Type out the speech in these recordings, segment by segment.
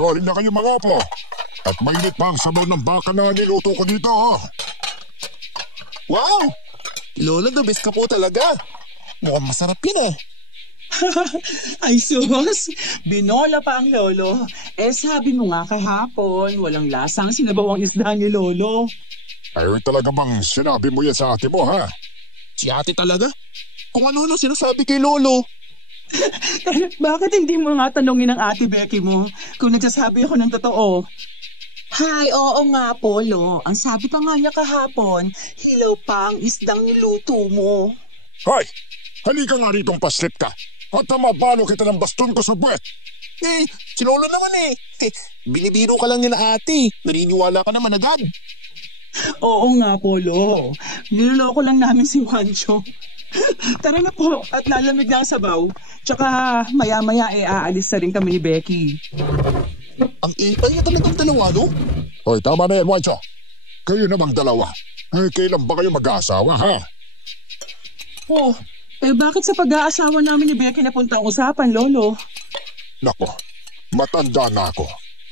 Halin na kayo mga apo. At mainit pa ang sabaw ng baka na niluto ko dito. Wow! Lolo, the best ka po talaga. Mukhang masarap yun eh. Ay sus, binola pa ang lolo. Sabi mo nga kahapon, walang lasang sinabawang isda ni lolo. Ay talaga bang sinabi mo yan sa ate mo ha? Si ate talaga? Kung ano sinasabi kay lolo. Bakit hindi mo nga tanongin ang ate Becky mo kung nagsasabi ako ng totoo? Hay, oo nga, Polo. Ang sabi pa nga niya kahapon, hilaw pa ang isdang niluto mo. Hoy, halika nga ritong paslit ka. At mapalo kita ng baston ko sa buwet. Si lolo naman binibiro ka lang niya na ate. Naniniwala ka naman agad. Oo nga, Polo. Niloloko lang namin si Juancho. Tara na po at lalamig na ang sabaw. Tsaka maya-maya aalis na rin kami ni Becky. Ang ipay niya talagang dalawa, no? Hoy, tama na yan, Juancho. Kayo namang dalawa. Kailan ba kayo mag-aasawa, ha? Oh, bakit sa pag-aasawa namin ni Becky napunta ang usapan, Lolo? Nako, matanda na ako.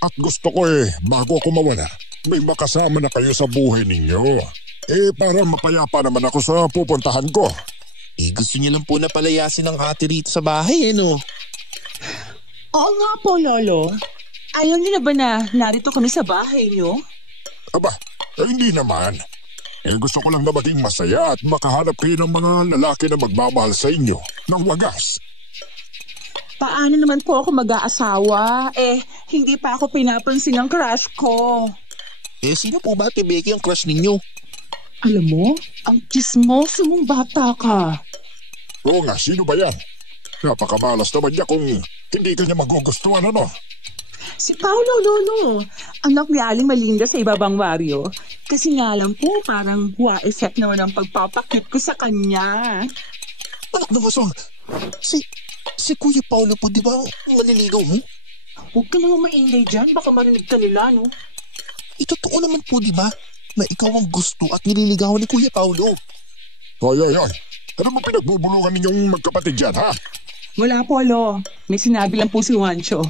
At gusto ko bago ako mawala, may makasama na kayo sa buhay ninyo. Para mapayapa naman ako sa pupuntahan ko. Gusto niya lang po na palayasin ng ate rito sa bahay, no? Oo nga po, Lolo. Ayaw niyo na ba na narito kami sa bahay niyo? Aba, hindi naman. Gusto ko lang na maging masaya at makahanap kayo ng mga lalaki na magmamahal sa inyo ng wagas. Paano naman po ako mag-aasawa? Hindi pa ako pinapansin ng crush ko. Sino po ba, Becky, ang crush ninyo? Alam mo, ang chismoso mong bata ka. Oo nga, sino ba yan? Napakamalas naman niya kung hindi ka niya magugustuhan, ano? Si Paolo, Lolo. Anak ni Aling Malinda sa ibabang baryo. Kasi nga lang po, parang effect naman ang pagpapakit ko sa kanya. Anak na masong, si Kuya Paolo po, di ba maliligaw mo? Huwag ka naman maingay dyan, baka marinig ka nila, no? Totoo naman po, di ba, na ikaw ang gusto at nililigawan ni Kuya Paolo. Ay. Ano mo pinagbubulungan ninyong magkapatid dyan, ha? Wala po, Lo. May sinabi lang po si Juancho.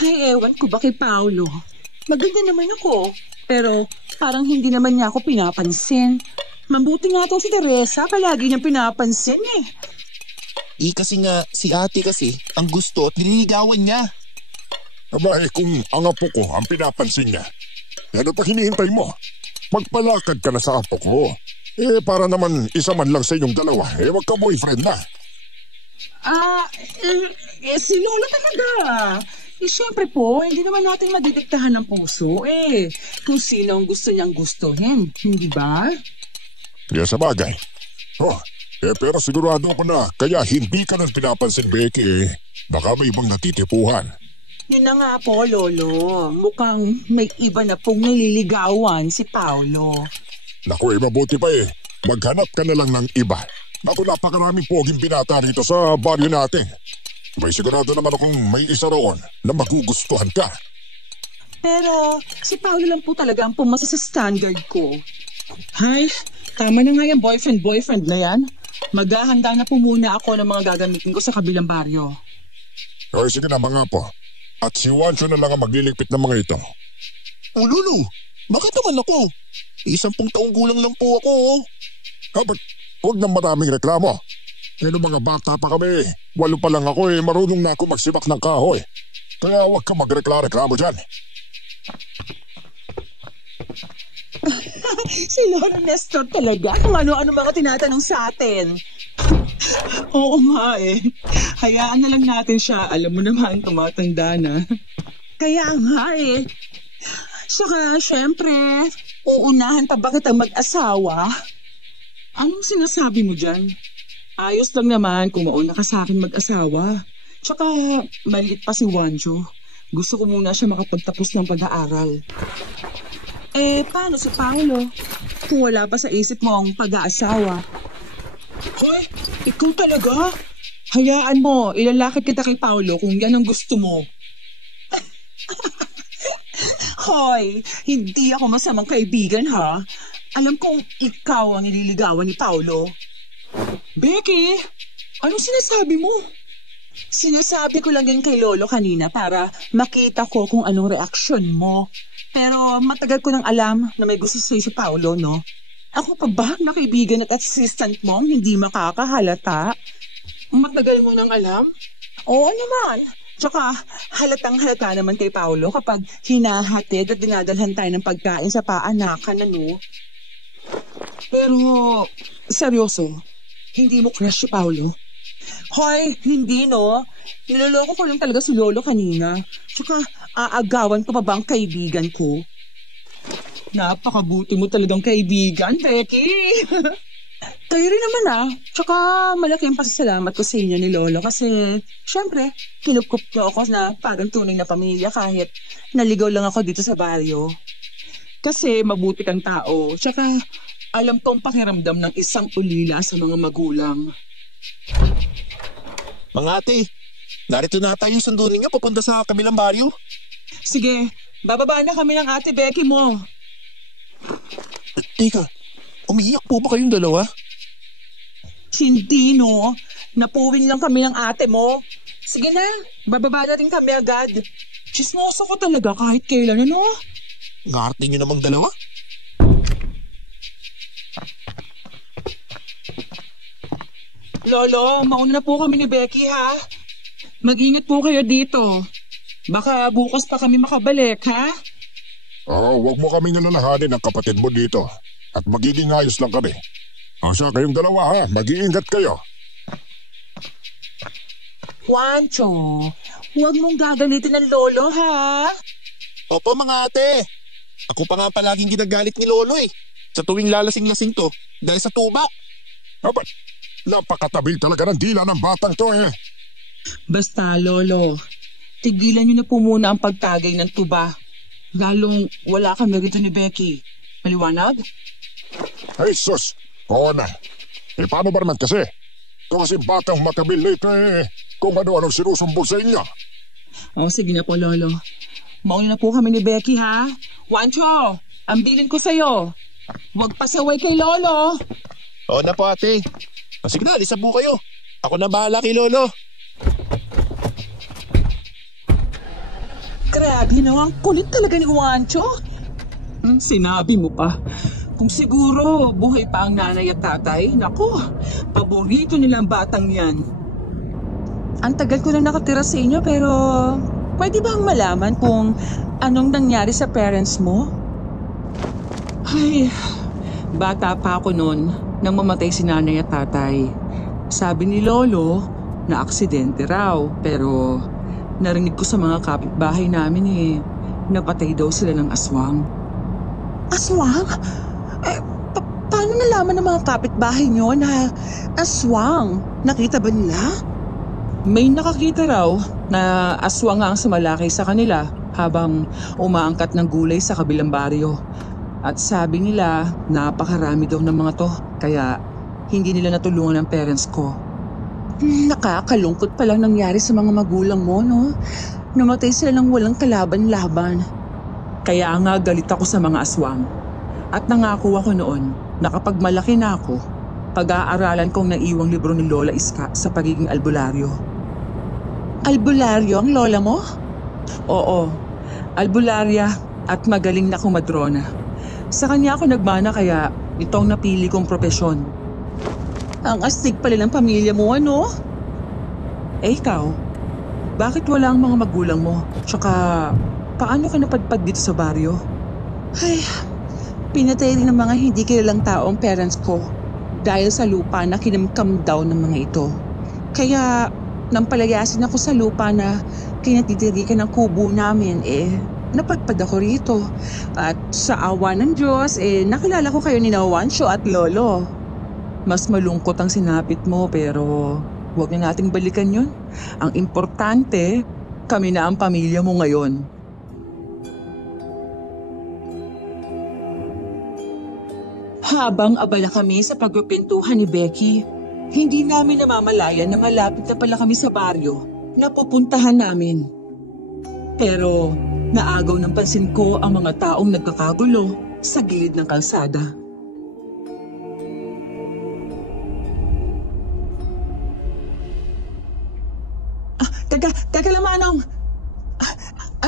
Ay, ewan ko ba kay Paolo? Maganda naman ako. Pero parang hindi naman niya ako pinapansin. Mabuti nga itong si Teresa, palagi niyang pinapansin kasi nga, si ate kasi, ang gusto at nililigawan niya. Aba, kung ang apo ko ang pinapansin niya, ano pa hinihintay mo? Magpalakad ka na sa apo ko. Para naman isa man lang sa inyong dalawa, wag ka boyfriend na. Si Lola talaga. Siyempre po, hindi naman natin madidiktahan ng puso kung sino ang gusto niyang gustuhin, hindi ba? Sa bagay. Pero sigurado ko na kaya hindi ka nang pinapansin, Becky. Baka may ibang natitipuhan. Yun na nga po, Lolo. Mukhang may iba na pong nililigawan si Paolo. Naku, mabuti pa maghanap ka na lang ng iba. Naku, napakaraming poging binata rito sa baryo natin. May sigurado naman akong may isa roon na magugustuhan ka. Pero si Paolo lang po talaga ang pumasa sa standard ko. Hay, tama na nga yung boyfriend na yan. Maghahanda na po muna ako ng mga gagamitin ko sa kabilang baryo. Sige na mga po. At si Juancho na lang ang magliligpit ng mga ito. Lolo, bakit naman ako? 10 taong gulang lang po ako. Ba't huwag nang maraming reklamo? Mga bata pa kami. 8 pa lang ako marunong na ako magsibak ng kahoy. Kaya huwag ka magreklamo dyan. Si Lolo Nestor talaga kung ano-ano mga tinatanong sa atin. Oo nga Hayaan na lang natin siya. Alam mo naman, tumatanda na. Kaya nga Saka, syempre, uunahan pa ba kita mag-asawa? Anong sinasabi mo dyan? Ayos lang naman kung mauna ka sa akin mag-asawa. Tsaka, maliit pa si Juancho. Gusto ko muna siya makapagtapos ng pag-aaral. Paano si Paolo? Kung wala pa sa isip mo ang pag-aasawa. Hoy, ikaw talaga? Hayaan mo, ilalakad kita kay Paolo kung yan ang gusto mo. Hoy, hindi ako masamang kaibigan, ha? Alam kong ikaw ang nililigawan ni Paolo. Becky, anong sinasabi mo? Sinasabi ko lang yan kay Lolo kanina para makita ko kung anong reaksyon mo. Pero matagal ko nang alam na may gusto sa'yo si Paolo, no? Ako pa ba na kaibigan at assistant mo hindi makakahalata? Matagal mo nang alam? Oo naman. Tsaka halatang-halata naman kay Paolo kapag hinahatid at dinadalhan tayo ng pagkain sa paanakan, ano? Pero, seryoso, hindi mo crush si Paolo? Hoy, hindi no. Niloloko ko lang talaga si Lolo kanina. Tsaka aagawan ko pa ba ang kaibigan ko? Napakabuti mo talagang kaibigan, Becky. Kayo rin naman Tsaka malaki ang pasasalamat ko sa inyo ni Lolo kasi syempre, kinukup niyo ako na parang tunay na pamilya kahit naligaw lang ako dito sa baryo. Kasi mabuti kang tao. Tsaka alam ko ang pakiramdam ng isang ulila sa mga magulang. Mga ate, narito na tayo yung sundo ninyo papunta sa kabilang baryo. Sige, bababa na kami ng ate Becky mo. Teka, umiiyak po ba kayong dalawa? Hindi no, napuwing lang kami ng ate mo. Sige na, bababa na rin kami agad. Chismoso ko talaga kahit kailan, ano? Ngarte nyo namang dalawa? Lolo, mauna na po kami ni Becky ha. Mag-ingat po kayo dito. Baka bukas pa kami makabalik ha. Huwag mo kaming alalahanin ang kapatid mo dito. At magiging ayos lang kami. Siya kayong dalawa ha, mag-iingat kayo. Juancho, huwag mong gagalitin ng Lolo ha. Opo mga ate. Ako pa nga palaging ginagalit ni Lolo sa tuwing lalasing-lasing to dahil sa tubak. Abat, napakatabil talaga ng dila ng batang to Basta Lolo, tigilan niyo na po muna ang pagtagay ng tuba. Lalong wala kami rito ni Becky. Maliwanag? Ay sus, oo na. Paano ba naman kasi? Ito kasi batang matabil nito kung ano-anong sinusumbol sa inyo. Sige na po Lolo. Mauna na po kami ni Becky ha. Juancho, ang bilin ko sa'yo. Huwag pasaway kay Lolo. Oo na po ate. Sige na, alisa po kayo. Ako na bahala kay Lolo. Grabe na, ang kulit talaga ni Juancho. Sinabi mo pa. Kung siguro buhay pa ang nanay at tatay, naku, paborito nila ang batang yan. Ang tagal ko na nakatira sa inyo pero pwede bang malaman kung anong nangyari sa parents mo? Ay, bata pa ako noon nang mamatay si nanay at tatay. Sabi ni Lolo na aksidente raw pero narinig ko sa mga kapitbahay namin napatay daw sila ng aswang. Aswang? Paano nalaman ng mga kapitbahay nyo na aswang? Nakita ba nila? May nakakita raw na aswang ang sumalakay sa kanila habang umaangkat ng gulay sa kabilang baryo. At sabi nila napakarami daw ng mga to kaya hindi nila natulungan ang parents ko. Nakakalungkot palang nangyari sa mga magulang mo, no? Namatay sila ng walang kalaban-laban. Kaya nga galit ako sa mga aswang. At nangako ako noon na kapag malaki na ako, pag-aaralan kong naiwang libro ni Lola Iska sa pagiging albularyo. Albularyo ang lola mo? Oo, albularya at magaling na kumadrona. Sa kanya ako nagmana kaya ito ang napili kong propesyon. Ang astig pala ng pamilya mo, ano? Ikaw, bakit wala ang mga magulang mo? Tsaka, paano ka napadpad dito sa baryo? Ay, pinatay rin ng mga hindi kilalang tao ang parents ko dahil sa lupa na kinamkam daw ng mga ito. Kaya, nang palayasin ako sa lupa na kinatitirikan ng kubo namin, napadpad ako rito. At sa awa ng Diyos, nakilala ko kayo ni Juancho at Lolo. Mas malungkot ang sinapit mo pero huwag na nating balikan yun. Ang importante, kami na ang pamilya mo ngayon. Habang abala kami sa pagpipintuhan ni Becky, hindi namin namamalayan na malapit na pala kami sa baryo na pupuntahan namin. Pero naagaw ng pansin ko ang mga taong nagkakagulo sa gilid ng kalsada.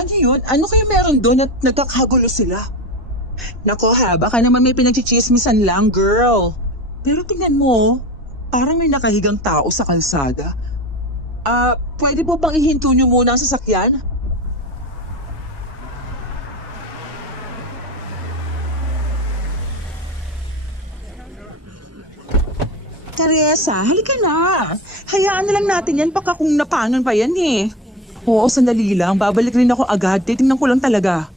Ano yun? Ano kaya meron doon at nagkakagulo sila? Nako ha, baka naman may pinagchichismisan lang, girl. Pero tingnan mo, parang may nakahigang tao sa kalsada. Pwede po bang ihinto niyo muna ang sasakyan? Teresa, halika na. Hayaan na lang natin yan baka kung napanon pa yan eh. Oo, sandali lang. Babalik rin ako agad. Titingnan ko lang talaga.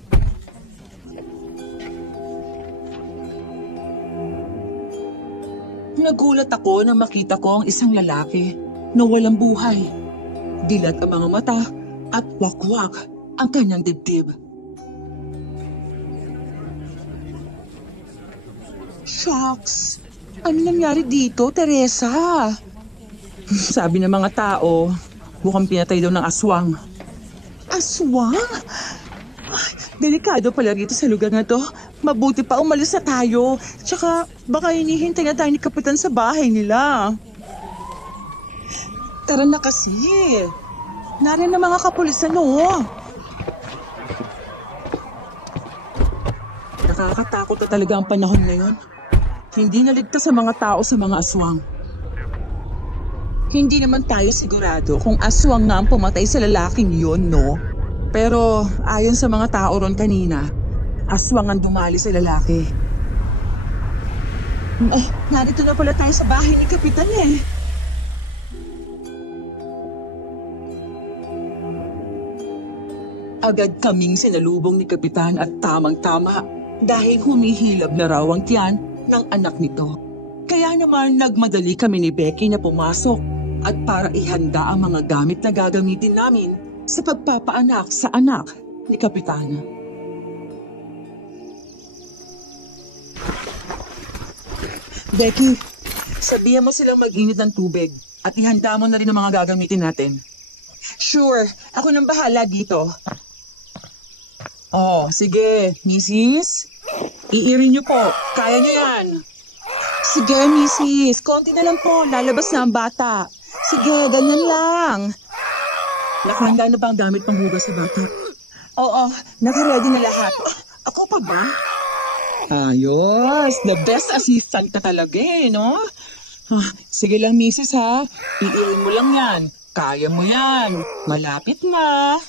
Nagulat ako nang makita ko ang isang lalaki na walang buhay. Dilat ang mga mata at wakwak ang kanyang dibdib. Shucks! Ano nangyari dito, Teresa? Sabi ng mga tao, mukhang pinatay daw ng aswang. Aswang? Ay, delikado pala rito sa lugar na to. Mabuti pa umalis na tayo. Tsaka baka hinihintay na tayo ni Kapitan sa bahay nila. Tara na kasi. Narin na mga kapulisan, no? Nakakatakot na talaga ang panahon ngayon. Hindi naligtas sa mga tao sa mga aswang. Hindi naman tayo sigurado kung aswang nga ang pumatay sa lalaking yun, no? Pero ayon sa mga tao ron kanina, aswang ang dumali sa lalaki. Narito na pala tayo sa bahay ni Kapitan eh. Agad kaming sinalubong ni Kapitan at tamang-tama dahil humihilab na raw ang tiyan ng anak nito. Kaya naman nagmadali kami ni Becky na pumasok at para ihanda ang mga gamit na gagamitin namin sa pagpapaanak sa anak ni Kapitana. Becky, sabihan mo silang mag-init ng tubig at ihanda mo na rin ang mga gagamitin natin. Sure, ako nang bahala dito. Oh, sige, Mrs. Iirin niyo po, kaya niyo yan. Sige, Mrs. Konti na lang po, lalabas na ang bata. Sige, ganyan lang. Nakahanda na ba ang gamit pang hugas sa bata? Oo, nakaready na lahat. Ako pa ba? Ayos, the best assistant ka talaga eh, no? Sige lang, Mrs. ha. Iirin mo lang yan. Kaya mo yan. Malapit na.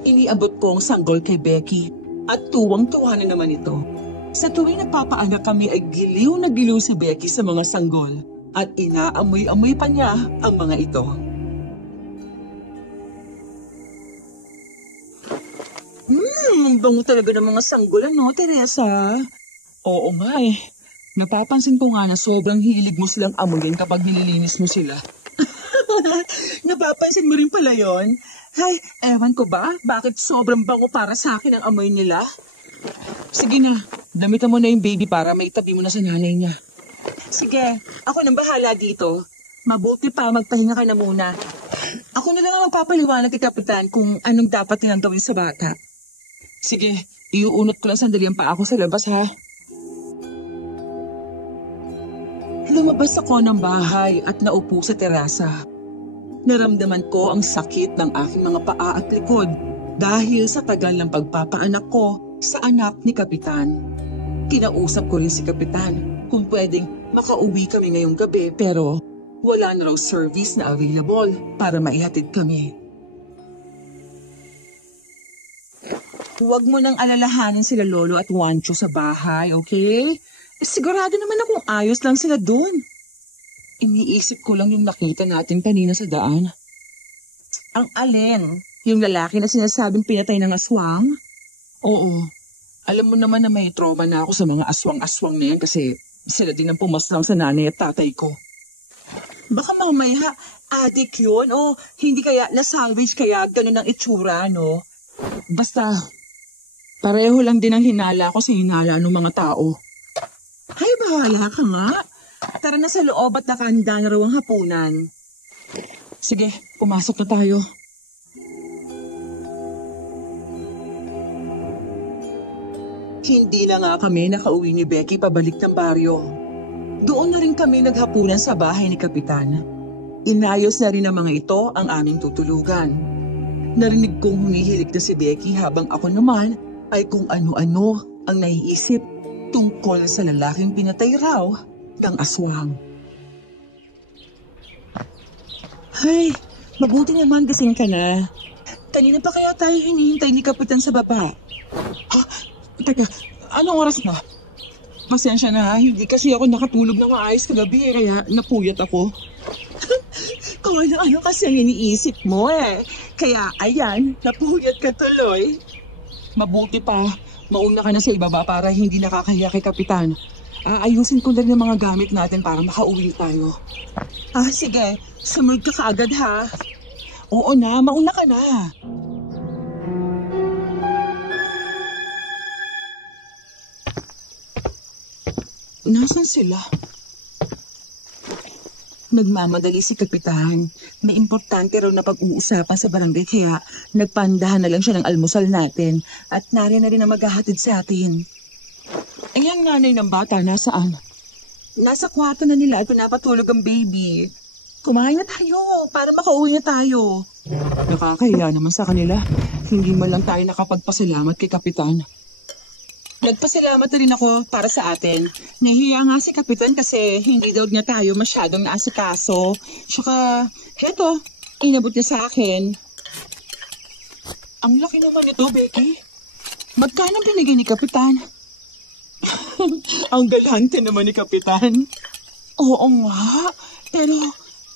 Iniabot ko ang sanggol kay Becky at tuwang-tuwa na naman ito. Sa tuwing nagpapaanak kami ay giliw na giliw si Becky sa mga sanggol at inaamoy-amoy pa niya ang mga ito. Bango talaga ng mga sanggol, ano, Teresa? Oo nga eh. Napapansin ko nga na sobrang hilig mo silang amuyin kapag nililinis mo sila. Napapansin mo rin pala yon? Ay, ewan ko ba? Bakit sobrang bango para sa akin ang amoy nila? Sige na, damitan mo na yung baby para maitabi mo na sa nanay niya. Sige, ako nang bahala dito. Mabuti pa magpahinga ka na muna. Ako na lang ang magpapaliwanag kay Kapitan kung anong dapat nilang gawin sa bata. Sige, iuunot ko lang sandali ang paa ko sa labas ha. Lumabas ako ng bahay at naupo sa terasa. Naramdaman ko ang sakit ng aking mga paa at likod dahil sa tagal ng pagpapaanak ko sa anak ni Kapitan. Kinausap ko rin si Kapitan kung pwedeng makauwi kami ngayong gabi pero wala na raw service na available para maihatid kami. Huwag mo nang alalahanin sila Lolo at Juancho sa bahay, okay? Sigurado naman akong ayos lang sila doon. Iniisip ko lang yung nakita natin kanina sa daan. Ang alin? Yung lalaki na sinasabing pinatay ng aswang? Oo. Alam mo naman na may trauma na ako sa mga aswang-aswang na yan kasi sila din ang pumaslang sa nanay at tatay ko. Baka mamaya, adik yun o hindi kaya na-salvage kaya ganun ang itsura, no? Basta, pareho lang din ang hinala ko sa hinala ng mga tao. Ay, bahala ka nga. Tara na sa loob at nakahanda na raw ang hapunan. Sige, pumasok na tayo. Hindi na nga kami nakauwi ni Becky pabalik ng baryo. Doon na rin kami naghapunan sa bahay ni Kapitan. Inayos na rin ng mga ito ang aming tutulugan. Narinig kong humihilik na si Becky habang ako naman ay kung ano-ano ang naiisip tungkol sa lalaking pinatay raw ng aswang. Ay, mabuti naman gising ka na. Kanina pa kaya tayo hinihintay ni Kapitan sa baba? Ha? Teka, anong oras na? Pasensya na, hindi kasi ako nakatulog ng maayos kagabi kaya napuyat ako. Kung ano-ano kasi ang iniisip mo eh. Kaya ayan, napuyat ka tuloy. Mabuti pa, mauna ka na sa ibaba para hindi nakakahiya kay Kapitan. Ayusin ko lang yung mga gamit natin para makauwi tayo. Sige, sumunod ka kaagad ha. Oo na, mauna ka na. Nasaan sila? Nagmamadali si Kapitan. May importante raw na pag-uusapan sa barangay kaya nagpandahan na lang siya ng almusal natin at nariyan na rin ang maghahatid sa atin. Ay, ang nanay ng bata nasaan? Nasa kwarto na nila at pinapatulog ang baby. Kumain na tayo para makauwi na tayo. Nakakahiya naman sa kanila. Hindi man lang tayo nakapagpasalamat kay Kapitan. Nagpasalamat na rin ako para sa atin. Nahiya nga si Kapitan kasi hindi daw niya tayo masyadong naasikaso. Tsaka, heto, inabot niya sa akin. Ang laki naman ito, Becky. Magkano binigay ni Kapitan? Ang galante naman ni Kapitan. Oo nga, pero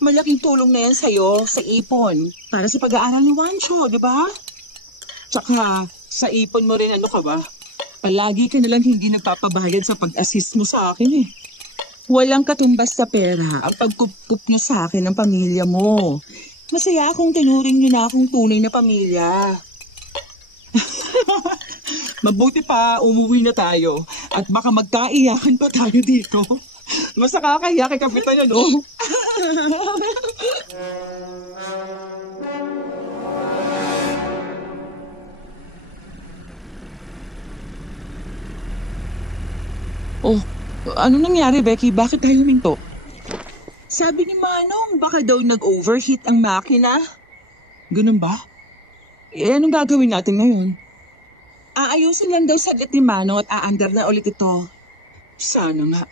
malaking tulong na yan sa'yo sa ipon para sa pag-aaral ni Wancho, di ba? Tsaka, sa ipon mo rin ano ka ba? Palagi ka nalang hindi nagpapabayad sa pag-assist mo sa akin eh. Walang katumbas sa pera ang pagkup-kup niyo sa akin ng pamilya mo. Masaya akong tinuring niyo na akong tunay na pamilya. Mabuti pa, umuwi na tayo at baka magkaiyakan pa tayo dito. Mas nakakahiya kay Kapitan ano? Oh, ano nangyari, Becky? Bakit tayo huminto? Sabi ni Manong, baka daw nag-overheat ang makina. Ganun ba? Anong gagawin natin ngayon? Aayusin lang daw saglit ni Manong at aandar na ulit ito. Sana nga.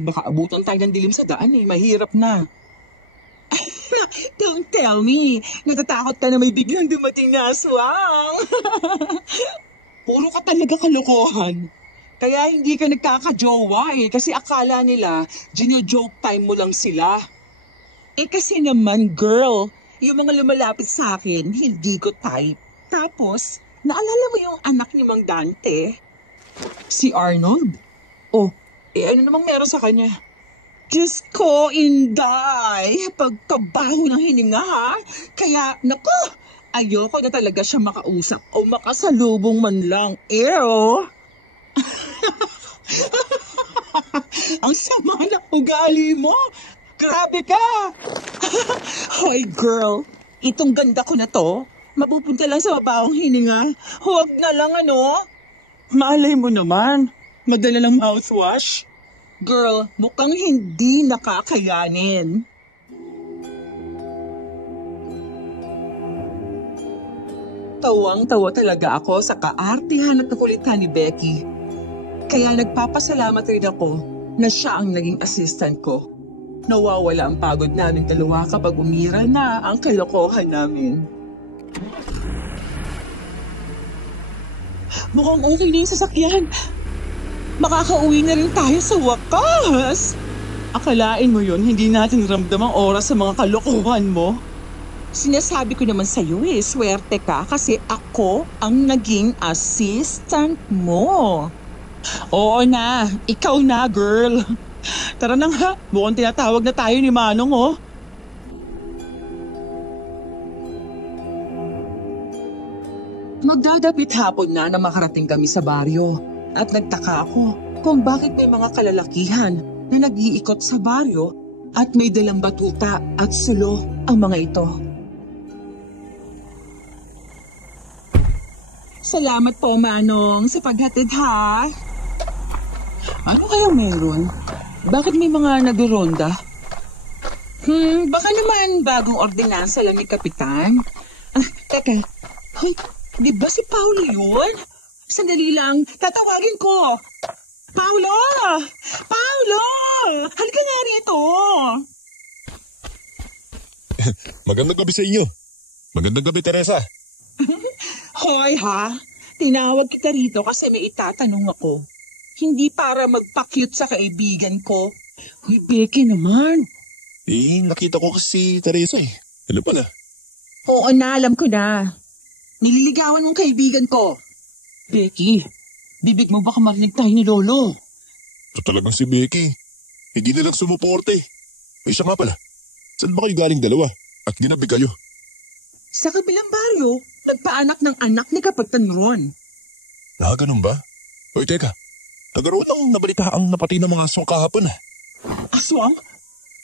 Baka abutan tayo ng dilim sa daan eh. Mahirap na. Don't tell me. Natatakot ka na may biglang dumating na aswang. Puro ka talaga kalokohan. Kaya hindi ka nagkakajowa eh, kasi akala nila, gino-joke time mo lang sila. Kasi naman, girl, yung mga lumalapit sa akin, hindi ko type. Tapos, naalala mo yung anak ni Mang Dante? Si Arnold? Oh, ano namang meron sa kanya? Diyos ko, Inday, pagkabaho ng hininga ha. Kaya, naku, ayoko na talaga siya makausap o makasalubong man lang. Ew! Ang sama ng ugali mo. Grabe ka. Hoy girl, itong ganda ko na to, mapupunta lang sa mabawang hininga. Huwag na lang ano. Malay mo naman, madala lang mouthwash. Girl, mukhang hindi nakakayanin. Tawang-tawa talaga ako sa kaartihan at kakulitan ni Becky. Kaya nagpapasalamat rin ako na siya ang naging assistant ko. Nawawala ang pagod namin dalawa kapag umira na ang kalokohan namin. Mukhang okay na yung sasakyan. Makakauwi na rin tayo sa wakas. Akalain mo yun, hindi natin ramdam ang oras sa mga kalokohan mo. Sinasabi ko naman sa'yo swerte ka kasi ako ang naging assistant mo. Oo na, ikaw na girl. Tara na nga, mukhang tinatawag na tayo ni Manong oh. Magdadapit hapon na makarating kami sa baryo at nagtaka ako kung bakit may mga kalalakihan na nag-iikot sa baryo at may dalang batuta at sulo ang mga ito. Salamat po, Manong, sa paghatid ha. Ano kaya meron? Bakit may mga nagronda? Baka naman bagong ordinansa lang ni Kapitan. Teka, hoy, di ba si Paulo yun? Sandali lang, tatawagin ko. Paulo! Paulo! Halika nga rito! Magandang gabi sa inyo. Magandang gabi, Teresa. Hoy ha, tinawag kita rito kasi may itatanong ako. Hindi para magpa-cute sa kaibigan ko. Hoy, Becky naman. Nakita ko kasi si Teresa eh. Ano pala? Oo na, alam ko na. Nililigawan mong kaibigan ko. Becky, bibig mo baka marinig tayo ni Lolo. Ito talagang si Becky. Hindi na lang sumuporte. Ay siya nga pala. Saan ba kayo galing dalawa? At ginabi kayo? Sa kabilang baryo, nagpaanak ng anak ni Kapitan Ron. Ganun ba? Hoy, teka. Nagkaroon ng nabalitaang napatay ng mga aswang kahapon ah. Aswang?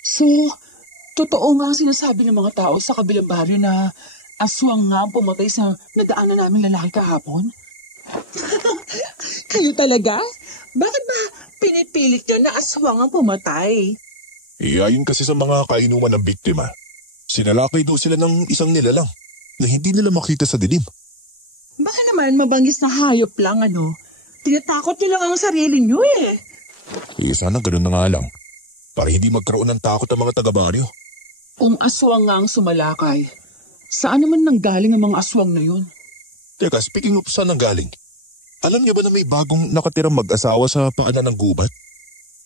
So, totoo nga ang sinasabi ng mga tao sa kabilang baryo na aswang nga ang pumatay sa nadaanan namin lalaki kahapon? Kayo talaga? Bakit ba pinipilit nyo na aswang ang pumatay? Ayon kasi sa mga kainuman ng biktima, sinalakay daw sila ng isang nilalang na hindi nila makita sa dilim. Baka naman mabangis na hayop lang ano. Tinatakot nyo lang ang sarili nyo eh. Sana ganun na nga lang. Para hindi magkaroon ng takot ang mga taga-baryo. Kung aswang nga ang sumalakay, saan naman nanggaling ang mga aswang na yun? Teka, speaking of saan nanggaling, alam niyo ba na may bagong nakatirang mag-asawa sa paanan ng gubat?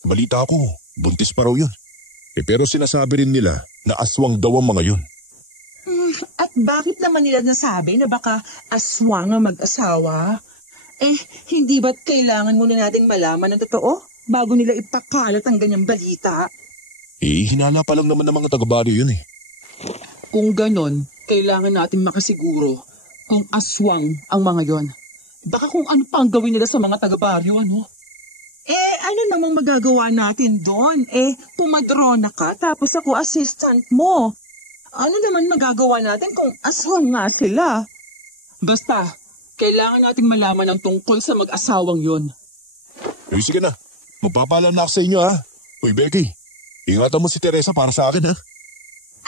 Balita ko, buntis pa raw yun. Pero sinasabi rin nila na aswang daw ang mga yun. At bakit naman nila nasabi na baka aswang ang mag-asawa? Hindi ba't kailangan muna nating malaman ng totoo bago nila ipakalat ang ganyang balita? Hinala pa lang naman ng mga taga-baryo yun eh. Kung ganon, kailangan natin makasiguro kung aswang ang mga yon. Baka kung ano pa ang gawin nila sa mga taga-baryo, ano? Ano namang magagawa natin doon? Pumadrona ka tapos ako assistant mo. Ano naman magagawa natin kung aswang nga sila? Basta, kailangan nating malaman ang tungkol sa mag-asawang yon. Sige na. Magpapaalam na ako sa inyo ha. Uy, Becky, ingatan mo si Teresa para sa akin ha.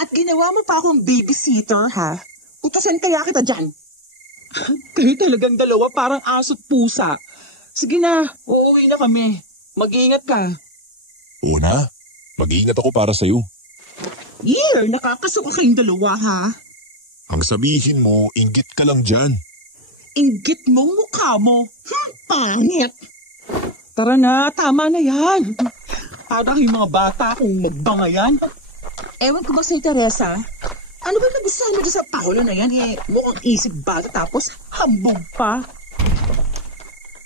At ginawa mo pa akong babysitter ha? Utusan kaya kita dyan. Kayo talagang dalawa parang aso't pusa. Sige na, uuwi na kami. Mag-iingat ka. Oo na, mag-iingat ako para sa'yo. Nakakasuka kayong dalawa ha? Ang sabihin mo, inggit ka lang dyan. Inggit mong mukha mo. Pangit. Tara na, tama na yan. Para kayong mga bata kung magbangayan. Ewan ko ba sa'yo, Teresa? Ano ba nagustuhan mo sa Paolo na yan? Mukhang isip bata tapos hambog pa.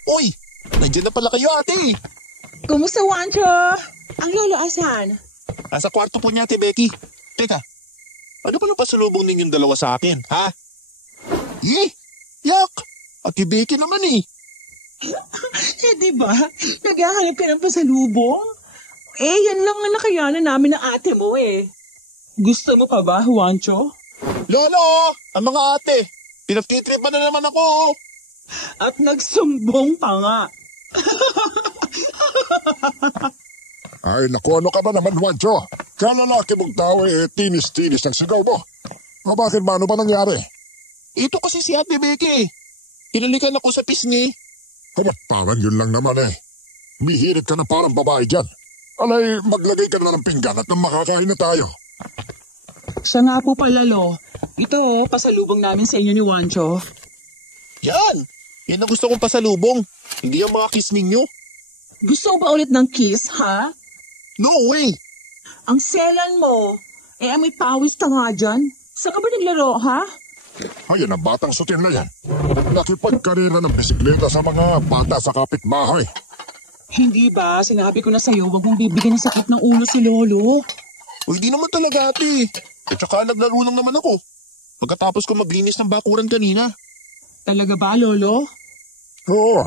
Uy, nandiyan na pala kayo ate. Kumusta, Wancho? Ang lolo asan? Nasa kwarto po niya, Ate Becky. Teka, ano ba napasalubong ninyong dalawa sa akin, ha? Yak! Ate Becky naman eh. Diba? Naghahanap ka ng pasalubong? Yan lang ang nakayanan namin ng ate mo eh. Gusto mo pa ba, Juancho? Lolo! Ang mga ate! Pinagtitripan na naman ako! At nagsumbong pa nga. Ay, naku, ano ka ba naman, Juancho? Kalalaki mong tao tinis-tinis ang sigaw mo. O bakit ba, ano ba nangyari? Ito kasi si Ate Becky. Pinalikan ako sa pisngi. Parang yun lang naman Mihirit ka na parang babae dyan. Alay, maglagay ka na ng pinggan at makakain na tayo. Siya nga po pala, Lo. Ito, pasalubong namin sa inyo ni Juancho. Yan! Yan ang gusto kong pasalubong. Hindi yung mga kiss ninyo. Gusto mo ba ulit ng kiss, ha? No way! Ang selan mo. May pawis ka nga dyan. Saan ka ba naglaro, ha? Ayan ang batang sutin na yan. Nakipagkarera ng bisikleta sa mga bata sa kapitbahay. Hindi ba? Sinabi ko na sa'yo, huwag mong bibigyan ng sakit ng ulo si Lolo. Hindi naman talaga, ate. At saka naglaro lang naman ako. Pagkatapos ko maglinis ng bakuran kanina. Talaga ba, Lolo? Oo.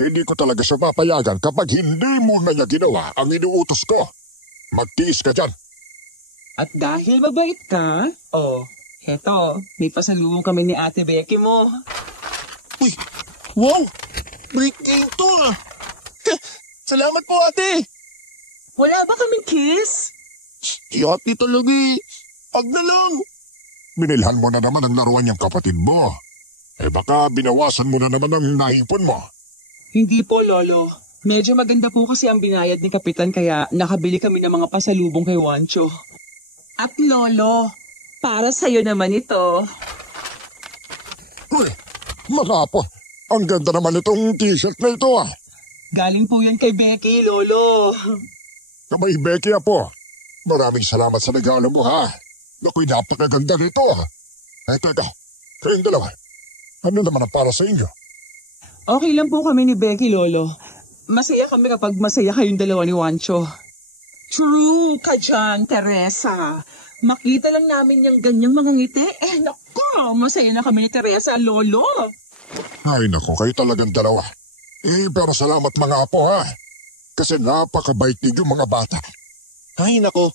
Hindi ko talaga siya papayagan kapag hindi mo na niya ginawa ang inuutos ko. Magtiis ka dyan. At dahil mabait ka, heto, may pasalubong kami ni Ate Becky mo. Uy, wow! Breaking to ah! Salamat po, ate! Wala ba kaming kiss? Yati talaga eh. Pag na lang. Binilhan mo na naman ang laruan niyang kapatid mo. Baka binawasan mo na naman ang naipon mo. Hindi po, Lolo. Medyo maganda po kasi ang binayad ni Kapitan kaya nakabili kami ng mga pasalubong kay Wancho. At Lolo, para sa'yo naman ito. Uy, mga apo, ang ganda naman itong t-shirt na ito ah. Galing po yan kay Becky, Lolo. Kamay Becky apo, maraming salamat sa regalo mo ha. Nako'y napakaganda nito ah. Teka, kayong dalawa. Ano naman ang para sa inyo? Okay lang po kami ni Becky, Lolo. Masaya kami kapag masaya kayong dalawa ni Wancho. True ka dyan, Teresa. Makita lang namin yung ganyang mga ngiti. Naku, masaya na kami ni Teresa, Lolo. Ay naku, kayo talagang dalawa. Pero salamat mga apo ha. Kasi napakabait ninyo mga bata. Ay nako,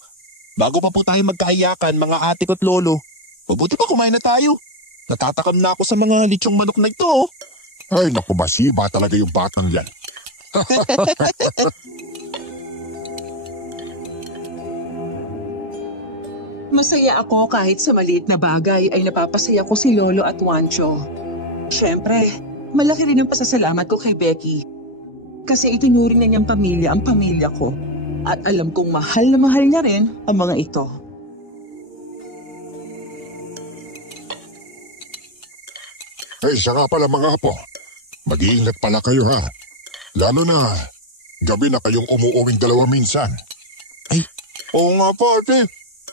bago pa po tayo magkahiyakan mga ate ko't lolo. Mabuti pa kumain na tayo. Natatakam na ako sa mga litsong manok na ito. Oh. Ay naku, masiba talaga yung batang yan. Masaya ako kahit sa maliit na bagay ay napapasaya ko si Lolo at Wancho. Siyempre, malaki rin ang pasasalamat ko kay Becky. Kasi itinuring na niyang pamilya ang pamilya ko. At alam kong mahal na mahal niya rin ang mga ito. Siya nga pala mga apo. Mag-iingat pala kayo ha. Lalo na, gabi na kayong umuuwing dalawa minsan. Ay, oo nga po ate.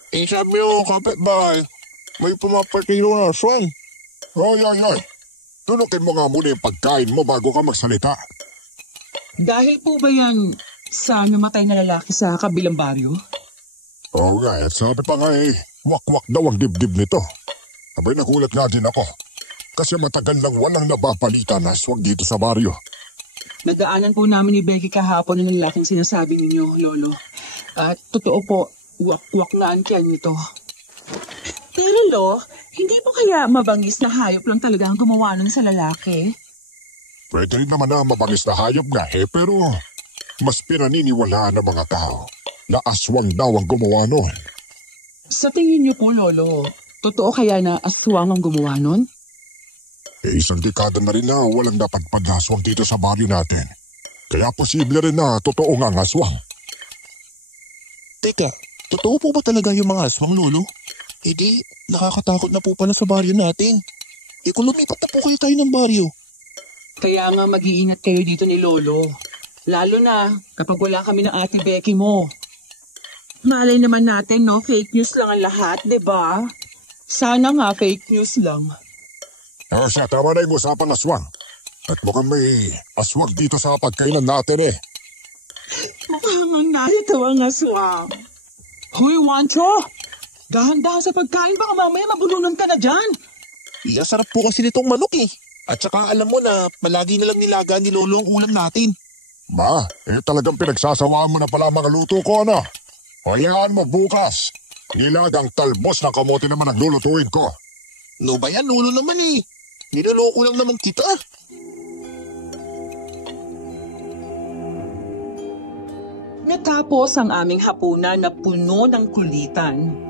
Sabi mo kapitbahay, may pumapakilo na aswang. Oy. Tunukin mo nga muna yung pagkain mo bago ka magsalita. Dahil po ba yan sa namatay na lalaki sa kabilang baryo? Oo nga, at sabi pa nga wakwak daw ang dibdib nito. Abay nagulat nga din ako. Kasi matagal lang walang nababalita na aswang dito sa baryo. Nadaanan po namin ni Becky kahapon ng lalaking sinasabi ninyo, Lolo. At totoo po, wakwak nga ang tiyan nito. Pero Lo, hindi po kaya mabangis na hayop lang talaga ang gumawa nun sa lalaki? Pwede rin naman na mabangis na hayop nga pero mas pinaniniwalaan ng mga tao na aswang daw ang gumawa nun. Sa tingin niyo po, Lolo, totoo kaya na aswang ang gumawa nun? Isang dekada na rin na walang napadpad na aswang dito sa baryo natin. Kaya posible rin na totoo nga ang aswang. Teka, totoo po ba talaga yung mga aswang, Lolo? Di, nakakatakot na po pala sa baryo natin. Kung lumipat na po kayo tayo ng baryo. Kaya nga mag-iingat kayo dito ni Lolo. Lalo na kapag wala kami ng ate Becky mo. Malay naman natin, no? Fake news lang ang lahat, di ba? Sana nga fake news lang. Siya, tama na yung usapang aswang. At mukhang may aswang dito sa pagkainan natin Mukhang narito ang aswang. Huy, Wancho! Dahan-dahan sa pagkain, baka mamaya mabulunan ka na dyan. Sarap po kasi nitong manok eh. At saka alam mo na palagi na lang nilaga ni Lolo ang ulam natin. Ba, talagang pinagsasawaan mo na pala mga luto ko, ano? Hayaan mo bukas. Nilagang talbos ng kamote naman ang lulutuin ko. No ba yan, Lolo naman eh. Niloloko lang naman kita. Natapos ang aming hapunan na puno ng kulitan.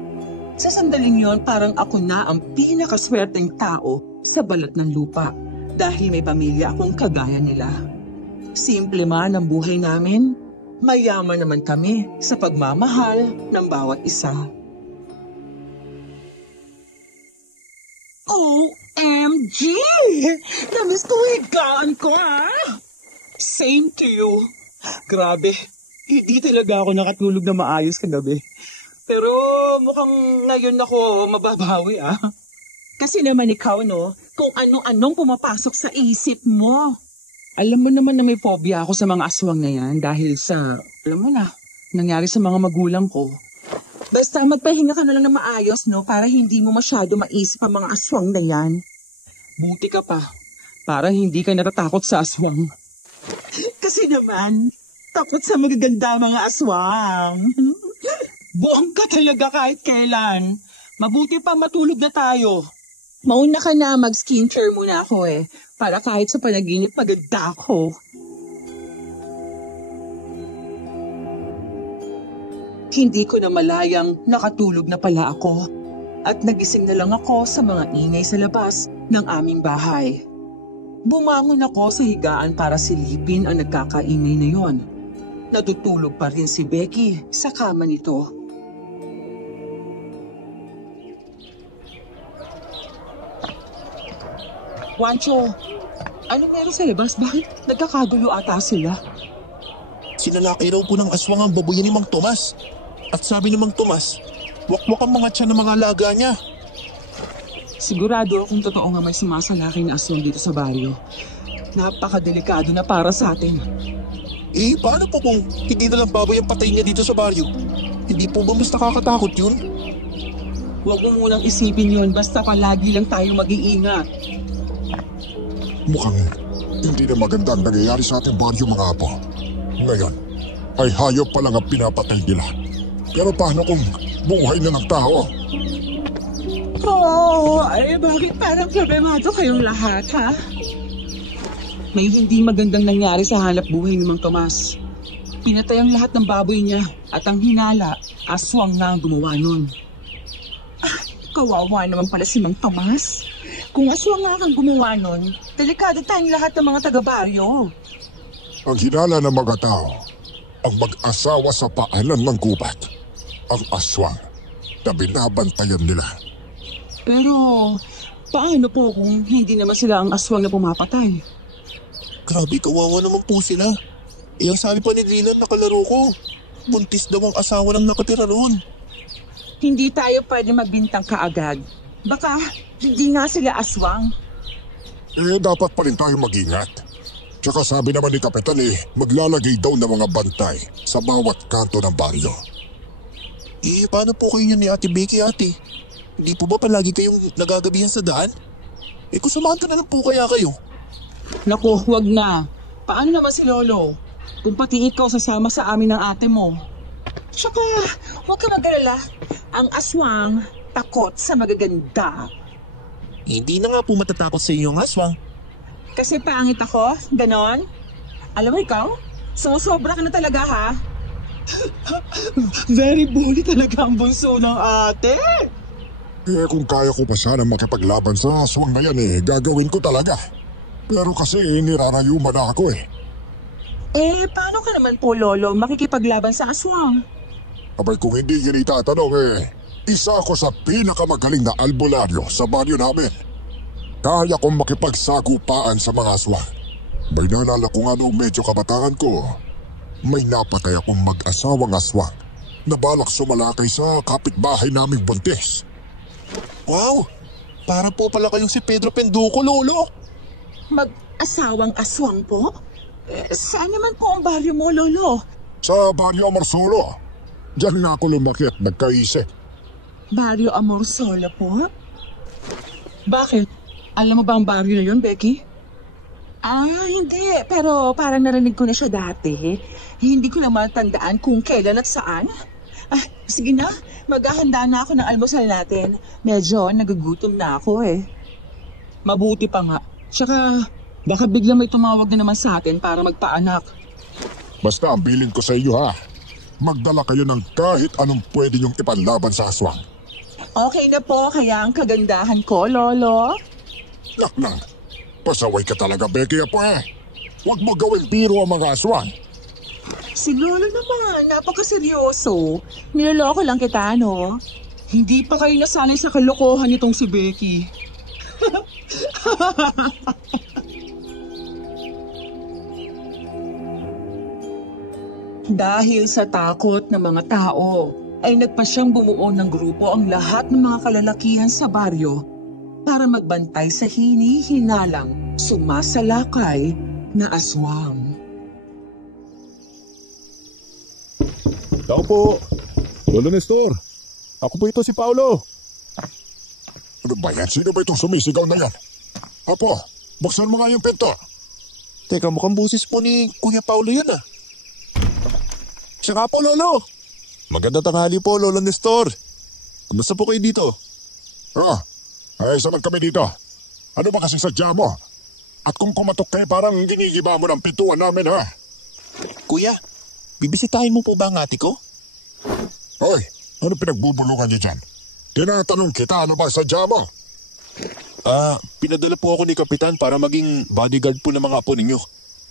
Sa sandaling yon, parang ako na ang pinakaswerteng tao sa balat ng lupa dahil may pamilya akong kagaya nila. Simple man ang buhay namin, mayaman naman kami sa pagmamahal ng bawat isa. OMG! Namiss ko higaan ko, ha? Same to you. Grabe, hindi talaga ako nakatulog na maayos kagabi. Pero mukhang ngayon ako mababawi, ah. Kasi naman ikaw, no, kung ano-anong pumapasok sa isip mo. Alam mo naman na may phobia ako sa mga aswang na yan dahil sa, alam mo na, nangyari sa mga magulang ko. Basta magpahinga ka na lang na maayos, no, para hindi mo masyado maisip ang mga aswang na yan. Buti ka pa, para hindi ka natatakot sa aswang. Kasi naman, takot sa magaganda mga aswang. Buong ka talaga kahit kailan. Mabuti pa matulog na tayo. Mauna ka na, mag-skincare muna ako para kahit sa panaginip maganda ako. Hindi ko na malayang nakatulog na pala ako at nagising na lang ako sa mga ingay sa labas ng aming bahay. Bumangon ako sa higaan para silipin ang nagkakaingay na yon. Natutulog pa rin si Becky sa kama nito. Juancho, ano meron sa labas? Bakit nagkakagulo ata sila? Sinalaki raw po ng aswang ang baboy ni Mang Tomas. At sabi ni Mang Tomas, wakwak ang mga tiyan ng mga alaga niya. Sigurado kung totoo nga may sumasalaki na aswang dito sa baryo. Napakadelikado na para sa atin. Paano po kung hindi na lang baboy ang patay niya dito sa baryo? Hindi po ba mas nakakatakot yun? Huwag mo munang isipin yun, basta palagi lang tayo mag-iingat. Mukhang hindi na maganda ang nangyayari sa ating baryo mga apo. Ngayon, ay hayop pa lang ang pinapatay nila. Pero paano kung buhay na ng tao? Oo, bakit parang problemado kayong lahat, ha? May hindi magandang nangyari sa hanap buhay ni Mang Tomas. Pinatay ang lahat ng baboy niya at ang hinala, aswang na ang gumawa nun. Kawawa naman pala si Mang Tomas. Kung aswang nga kang gumawa nun, delikado tayong lahat ng mga taga-baryo. Ang hinala ng mga tao, ang mag-asawa sa paanan ng gubat, ang aswang na binabantayan nila. Pero, paano po kung hindi naman sila ang aswang na pumapatay? Grabe, kawawa naman po sila. Ang sabi pa ni Dylan na kalaro ko, buntis daw ang asawa ng nakatira roon. Hindi tayo pwede magbintang kaagad. Baka hindi nga sila aswang. Dapat pa rin tayo mag-ingat. Tsaka sabi naman ni Kapitan maglalagay daw ng mga bantay sa bawat kanto ng baryo. Paano po kayo ni Ate Becky, ate? Hindi po ba palagi kayong nagagabihan sa daan? Kung samahan na lang po kaya kayo. Naku, huwag na. Paano naman si Lolo? Kung pati ikaw sasama sa amin ng ate mo. Tsaka, huwag ka mag-alala. Ang aswang takot sa magaganda. Hindi na nga po matatakot sa inyo ang aswang. Kasi pangit ako? Ganon? Alam mo ikaw? Sobra ka na talaga, ha? Very bully talaga ang bunso ng ate. Kung kaya ko pa sana makipaglaban sa aswang na yan gagawin ko talaga. Pero kasi nirarayuman na ako Paano ka naman po, Lolo, makikipaglaban sa aswang? Abay kung hindi yun itatanong isa ako sa pinakamagaling na albularyo sa baryo namin. Kaya kong makipagsagupaan sa mga aswang. May naalala ko nga noong medyo kabataan ko. May napatay akong mag-asawang aswang na balak sumalakay sa kapitbahay naming buntis. Wow! Para po pala kayong si Pedro Penduko, Lolo. Mag-asawang aswang po? Saan naman po ang baryo mo, Lolo? Sa baryo Amorsolo. Diyan na ako lumaki at nagkaisip. Baryo Amorsolo po? Bakit? Alam mo ba ang baryo na yun, Becky? Hindi. Pero parang narinig ko na siya dati. Hindi ko na matandaan kung kailan at saan. Sige na. Maghahanda na ako ng almusal natin. Medyo nagugutom na ako Mabuti pa nga. Tsaka baka biglang may tumawag na naman sa atin para magpaanak. Basta ang bilin ko sa iyo magdala kayo ng kahit anong pwede niyong ipanlaban sa aswang. Okay na po, kaya ang kagandahan ko, Lolo. Naknang, pasaway ka talaga, Becky Apo Huwag mo gawin biro ang mga aswang. Si Lolo naman, napakaseryoso. Niloloko lang kita, no? Hindi pa kayo nasanay sa kalokohan nitong si Becky. Dahil sa takot ng mga tao, ay nagpasyang bumuo ng grupo ang lahat ng mga kalalakihan sa baryo para magbantay sa hini-hinalang sumasalakay na aswang. Tao po, Lolo Nestor. Ako po ito si Paulo. Ano ba yan? Sino ba itong sumisigaw na yan? Apo, buksan mo nga yung pinto. Teka, mukhang busis po ni Kuya Paulo yun Siya nga po, Lolo. Maganda tanghali po, Lolo Nestor. Kumusta po kayo dito? Ayos naman kami dito. Ano ba kasi sadya mo? At kung kumatok kayo parang ginigiba mo ng pintuan namin, ha? Kuya, bibisitahin mo po ba ang ate ko? Hoy, ano pinagbubulungan niyo dyan? Tinatanong kita, ano ba sadya mo? Pinadala po ako ni Kapitan para maging bodyguard po ng mga apo ninyo.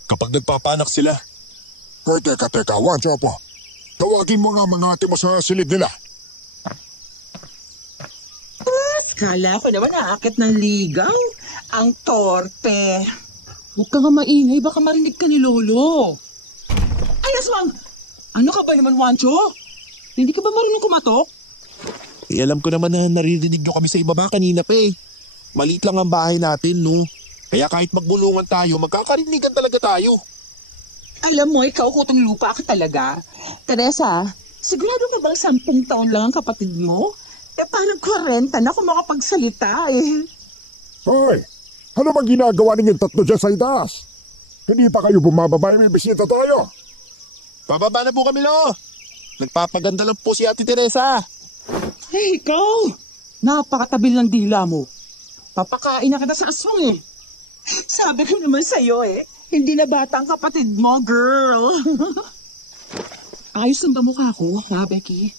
Kapag nagpapanak sila. Hoy, teka, Wancho po. Tawagin mo nga mga ate mo sa silid nila. Kala ko naman naakit ng ligaw. Ang torpe. Huwag ka nga maingay, baka marinig ka ni Lolo. Ay, aswang! Ano ka ba naman, Wancho? Hindi ka ba marunong kumatok? Alam ko naman na naririnig nyo kami sa ibaba kanina pa eh. Maliit lang ang bahay natin, no? Kaya kahit magbulungan tayo, magkakarinigan talaga tayo. Alam mo, ikaw kutong lupa ka talaga. Teresa, sigurado ka bang 10 taon lang ang kapatid mo? Parang 40 na kung makapagsalita eh. Hoy, ano bang ginagawa ninyong tatlo dyan sa itas? Hindi pa kayo bumababa, may bisita tayo. Pababa na po kami, Lo. Nagpapaganda lang po si Ate Teresa. Hey, ikaw! Napakatabil ng dila mo. Papakain na kita sa aswang eh. Sabi ko naman sa'yo eh, hindi na bata ang kapatid mo, girl. Ayos ang ba mukha ko, ha, Becky?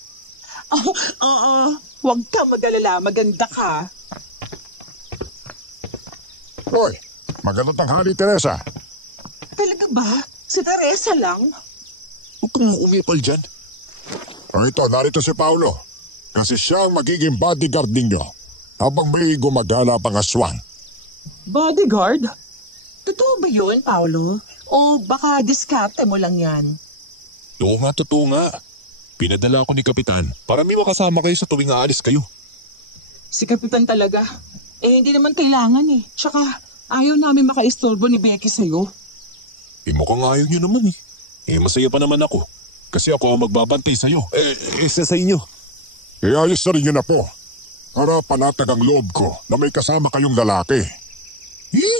Oo. Huwag ka mag-alala, maganda ka. Hoy, magandang tanghali, Teresa. Talaga ba? Si Teresa lang? Huwag kang umipal dyan. Ito, narito si Paulo. Kasi siya ang magiging bodyguard ninyo habang may gumagala pang aswang. Bodyguard? Totoo ba yun, Paulo? O baka diskarte mo lang yan? Totoo nga. Pinadala ako ni Kapitan para may makasama kayo sa tuwing aalis kayo. Si Kapitan talaga. Hindi naman kailangan eh. Tsaka ayaw namin makaistorbo ni Becky sa'yo. Mukhang ayaw nyo naman eh. Masaya pa naman ako. Kasi ako ang magbabantay sa'yo. Isa sa inyo. Ayos na rin yun na po. Para panatag ang loob ko na may kasama kayong lalaki.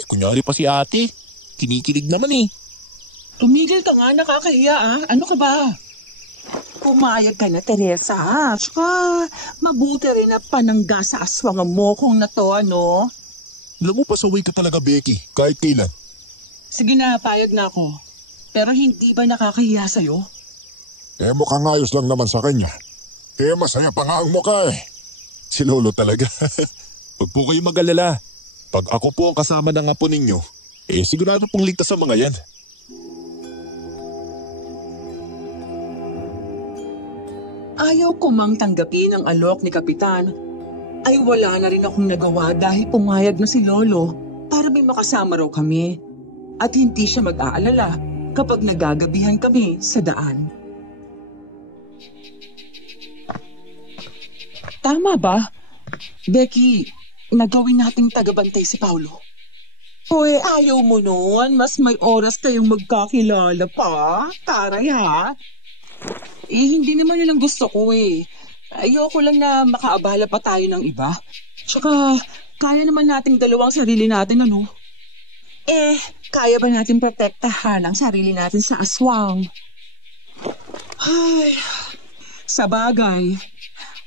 Kunyari pa si ate. Kinikilig naman eh. Tumigil ka nga, nakakahiya Ano ka ba? Pumayag ka na, Teresa. Tsaka mabuti rin na panangga sa aswang mo kung na to, ano? Alam mo, pasaway ka talaga, Becky. Kahit kailan. Sige na, payag na ako. Pero hindi ba nakakahiya sa'yo? Mukhang ayos lang naman sa kanya. Masaya pa nga ang mukha eh. Si Lolo talaga. Huwag po kayo mag-alala. Pag ako po ang kasama ng apo ninyo, sigurado pong ligtas sa mga yan. Ayaw ko mang tanggapin ang alok ni Kapitan. Ay wala na rin akong nagawa dahil pumayag na si Lolo para may makasama raw kami. At hindi siya mag-aalala kapag nagagabihan kami sa daan. Tama ba? Becky, nagawin nating tagabantay si Paulo. Hoy, ayaw mo nun. Mas may oras kayong magkakilala pa. Taray ha? Hindi naman yun ang gusto ko eh. Ayoko lang na makaabala pa tayo ng iba. Tsaka, kaya naman nating dalawang sarili natin, ano? Kaya ba natin protektahan ang sarili natin sa aswang? Ay, sa bagay.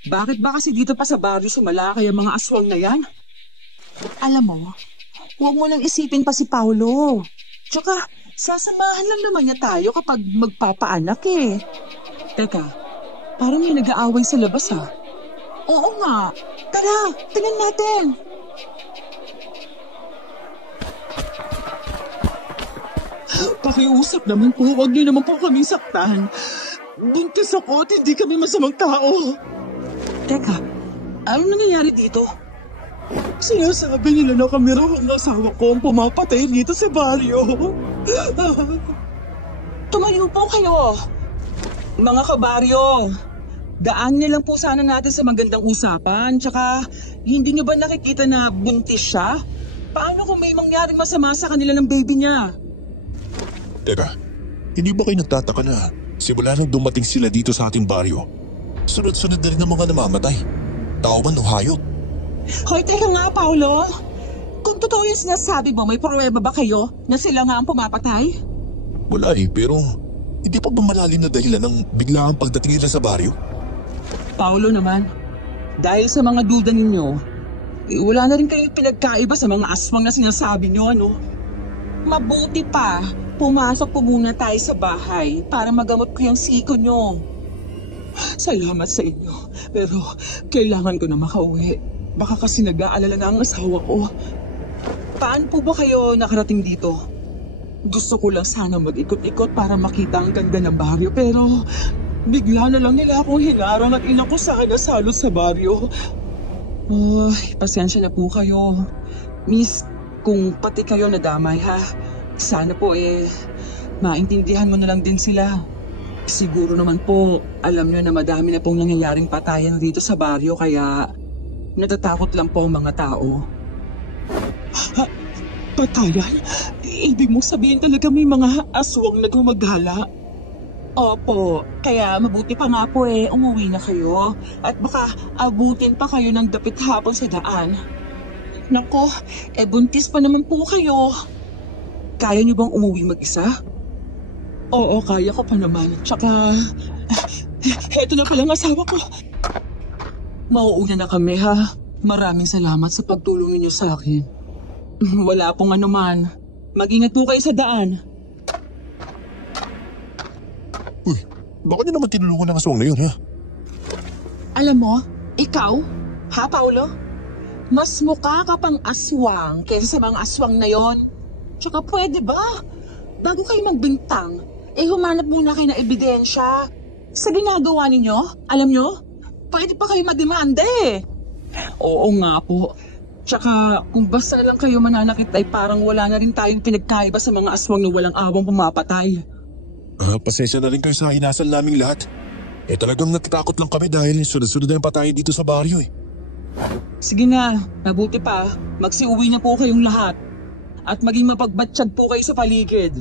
Bakit ba kasi dito pa sa baryo sumalakay ang mga aswang na yan? Alam mo, huwag mo nang isipin pa si Paulo. Tsaka, sasamahan lang naman niya tayo kapag magpapaanak eh. Teka, parang may nag-aaway sa labas ha. Oo nga. Tara, tingnan natin. Pakiusap naman po, huwag niyo naman po kaming saktan. Buntis ako at hindi kami masamang tao. Teka, ano nangyayari dito? Sinasabi nila na kami raw ang asawa ko ang pumapatay dito sa baryo. Tumayo po kayo. Mga kabaryo, daan niyo lang po sana natin sa magandang usapan. Tsaka, hindi niyo ba nakikita na buntis siya? Paano kung may mangyaring masama sa kanila ng baby niya? Teka, hindi ba kayo nagtataka na simula nang dumating sila dito sa ating baryo? Sunod-sunod na rin ang mga namamatay. Tao man o hayop. Hoy, teka nga, Paulo. Kung totoo yung sinasabi mo, may pruweba ba kayo na sila nga ang pumapatay? Wala pero hindi pa ba malalim na dahilan ng biglaang pagdating nila sa baryo? Paulo naman, dahil sa mga duda ninyo, wala na rin kayong pinagkaiba sa mga aswang na sinasabi nyo, ano? Mabuti pa, pumasok po muna tayo sa bahay para magamot ko yung siko nyo. Salamat sa inyo. Pero kailangan ko na makauwi. Baka kasi nag-aalala na ang asawa ko. Paano po ba kayo nakarating dito? Gusto ko lang sana mag-ikot-ikot para makita ang ganda ng baryo. Pero bigla na lang nila akong hinarang at inakusahan na salot sa baryo. Ay, pasensya na po kayo. Miss, kung pati kayo nadamay ha, sana po maintindihan mo na lang din sila. Siguro naman po, alam nyo na madami na pong nangyayaring patayan dito sa baryo kaya natatakot lang po ang mga tao. Ha? Patayan? Ibig mong sabihin talaga may mga aswang na gumagala? Opo, kaya mabuti pa nga po umuwi na kayo at baka abutin pa kayo ng dapit hapon sa daan. Nako, buntis pa naman po kayo. Kaya niyo bang umuwi mag-isa? Oo, kaya ko pa naman. Tsaka, heto na pala ang asawa ko. Mauuna na kami ha. Maraming salamat sa pagtulong ninyo sa akin. Wala pong anuman. Mag-ingat po kayo sa daan. Uy, baka niyo naman tinulungan ng aswang na yun, ha? Alam mo, ikaw, ha Paulo? Mas mukha ka pang aswang kaysa sa mga aswang na yon. Tsaka pwede ba? Bago kayo magbintang, humanap muna kayo ng ebidensya. Sa ginagawa ninyo, alam nyo, pwede pa kayo mademanda Oo nga po. Tsaka kung basta lang kayo mananakit ay parang wala na rin tayong pinagkaiba sa mga aswang na walang awang pumapatay. Pasensya na rin kayo sa hinasal naming lahat. Talagang natatakot lang kami dahil sunod-sunod na yung patayin dito sa baryo Sige na, mabuti pa. Magsiuwi na po kayong lahat. At maging mapagbatsyag po kayo sa paligid.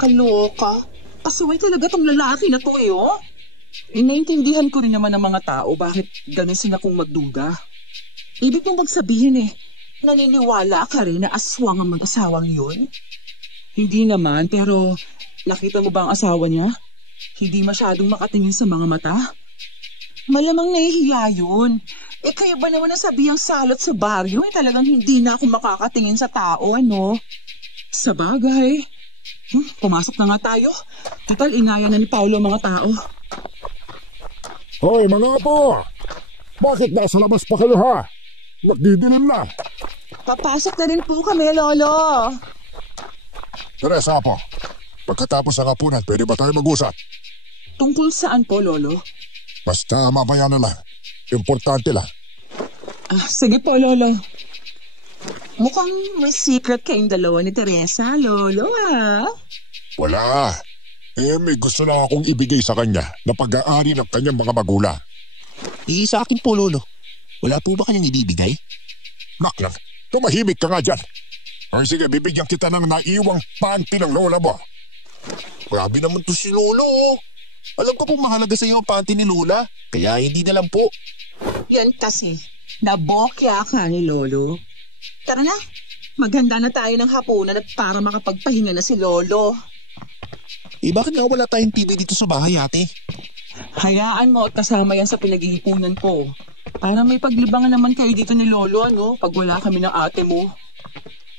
Kaloka. Pasaway talaga tong lalaki na to Inaintindihan ko rin naman ng mga tao bakit ganun sila kung magduga. Ibig mong magsabihin naniniwala ka rin na aswang ang mag-asawang yun? Hindi naman, pero nakita mo ba ang asawa niya? Hindi masyadong makatingin sa mga mata. Malamang nahihiya yun. Kaya ba naman nasabihang salot sa baryo talagang hindi na ako makakatingin sa tao, Sa bagay. Pumasok na nga tayo. Total, ingayan na ni Paulo ang mga tao. Hoy mga apo! Bakit nasa labas pa kayo ha? Magdidilim na. Papasok na rin po kami, Lolo. Teresa po, pagkatapos ng hapunan, pwede ba tayo mag-usap? Tungkol saan po, Lolo? Basta mamaya na lang. Importante lang. Sige po, Lolo. Mukhang may secret kayong dalawa ni Teresa, Lolo, Wala. May gusto lang akong ibigay sa kanya na pag-aari ng kanyang mga magulang. Sa akin po, Lolo. Wala po ba kanyang ibibigay? Naklang, tumahimik ka nga dyan. Ay sige, bibigyan kita ng naiwang panty ng lola mo. Grabe naman to si Lolo. Alam ko pong mahalaga sa iyo ang panty ni Lola, kaya hindi na lang po. Yan kasi, nabokya ka ni Lolo. Tara na, maghanda na tayo ng hapunan at para makapagpahinga na si Lolo. Bakit nga wala tayong TV dito sa bahay, ate? Hayaan mo at kasama yan sa pinag-iipunan ko. Para may paglibangan naman kayo dito ni Lolo, pag wala kami ng ate mo.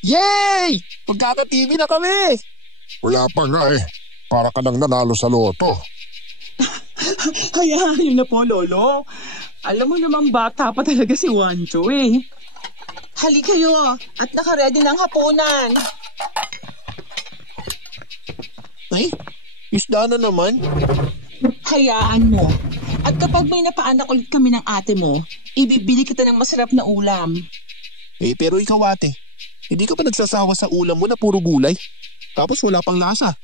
Yay! Magkaka-TV na kami! Wala pa nga Para ka nang nanalo sa loto. Hayaan yun na po, Lolo. Alam mo naman bata pa talaga si Juancho Hali kayo at nakaredy ng hapunan. Ay, isda na naman. Hayaan mo. At kapag may napaanak ulit kami ng ate mo, ibibili kita ng masarap na ulam. Pero ikaw ate, hindi ka pa nagsasawa sa ulam mo na puro gulay? Tapos wala pang lasa.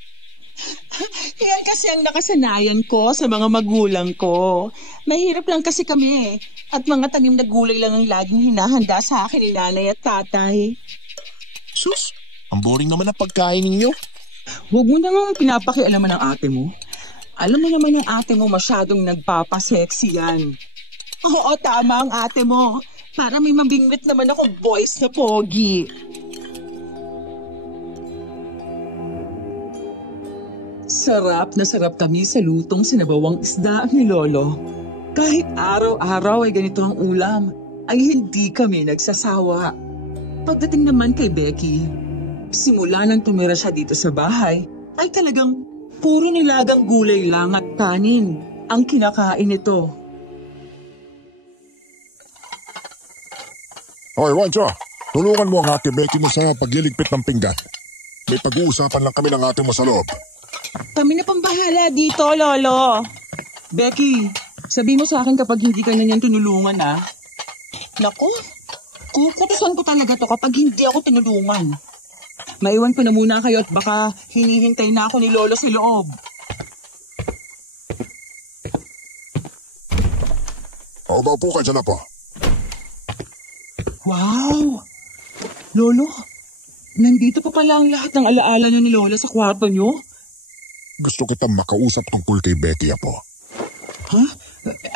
Yan kasi ang nakasanayan ko sa mga magulang ko. Mahirap lang kasi kami At mga tanim na gulay lang ang laging hinahanda sa akin ni nanay at tatay. Sus, ang boring naman ang pagkain ninyo. Huwag mo nang pinapakialaman ng ate mo. Alam mo naman ang ate mo masyadong nagpapasexy yan. Oo, tama ang ate mo. Para may mabingwit naman ako voice na pogi. Sarap na sarap kami sa lutong sinabawang isda ni Lolo. Kahit araw-araw ay ganito ang ulam, ay hindi kami nagsasawa. Pagdating naman kay Becky, simula nang tumira siya dito sa bahay, ay talagang Puro nilagang gulay lang at kanin ang kinakain nito. Hoy, Wancho, tulungan mo ang ate Becky mo sa pagliligpit ng pinggan. May pag-uusapan lang kami ng ate mo sa loob. Kami na pang bahala dito, Lolo. Becky, sabi mo sa akin kapag hindi ka na niyan tinulungan, ah. Naku, kukutusan ko talaga to kapag hindi ako tinulungan. Maiwan ko na muna kayo at baka hinihintay na ako ni Lolo sa loob. O, upo ka dyan na po. Wow! Lolo, nandito pa pala ang lahat ng alaala niyo ni Lola sa kwarto niyo? Gusto kitang makausap tungkol kay Becky, Apo. Ha?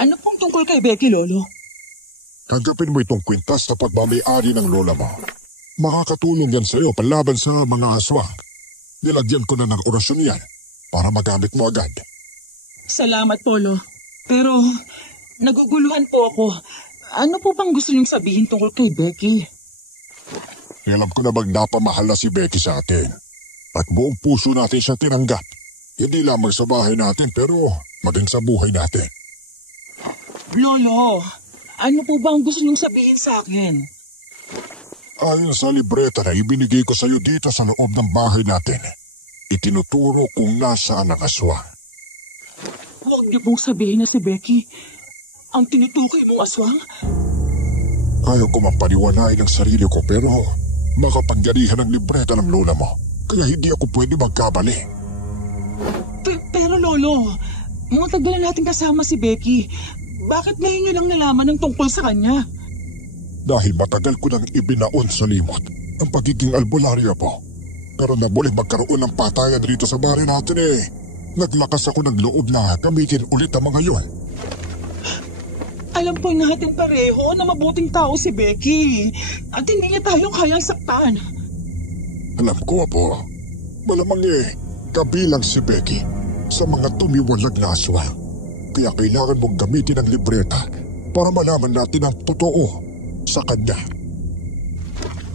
Ano pong tungkol kay Becky, Lolo? Tanggapin mo itong kwintas na pagmamay-ari ng lola mo. Makakatulong yan sa iyo panlaban sa mga aswang. Nilagyan ko na ng orasyon yan para magamit mo agad. Salamat, Polo. Pero, naguguluhan po ako. Ano po bang gusto niyong sabihin tungkol kay Becky? Alam ko na bang napamahal na si Becky sa atin. At buong puso natin siya tinanggap. Hindi lamang sa bahay natin pero maging sa buhay natin. Lolo, ano po bang gusto niyong sabihin sa akin? Ayon sa libreta na ibinigay ko sa iyo dito sa loob ng bahay natin, itinuturo kung nasaan ang aswang. Huwag niyo pong sabihin na si Becky ang tinutukoy mong aswang? Ayaw ko mapaniwalain ang sarili ko pero makapangyarihan ang libreta ng lola mo. Kaya hindi ako pwede magkabali. Pero Lolo, matagal na natin kasama si Becky. Bakit ngayon niyo lang nalaman ang tungkol sa kanya? Dahil matagal ko nang ibinaon sa limot ang pagiging albularyo po. Pero nabuling magkaroon ng patayan rito sa bahay natin eh. Naglakas ako ng loob na gamitin ulit ang mga yon. Alam po natin pareho na mabuting tao si Becky at hindi niya tayong kayang saktan. Alam ko po, malamang kabilang si Becky sa mga tumiwalag na aswang. Kaya kailangan mong gamitin ang libreta para malaman natin ang totoo sa kanya.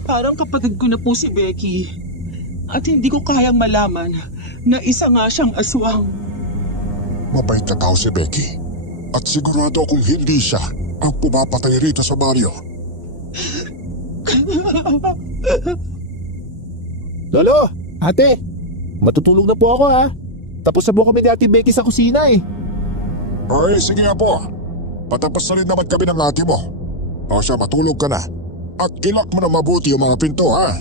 Parang kapatid ko na po si Becky at hindi ko kayang malaman na isa nga siyang aswang. Mabait na tao si Becky. At sigurado kung hindi siya ang pumapatay rito sa baryo. Lolo, ate, matutulog na po ako ha. Tapos na po kami ni Ate Becky sa kusina eh. Ay, sige nga po. Patapos na rin naman kami ng ate mo. O siya, matulog ka na. At kilak mo na mabuti yung mga pinto ha.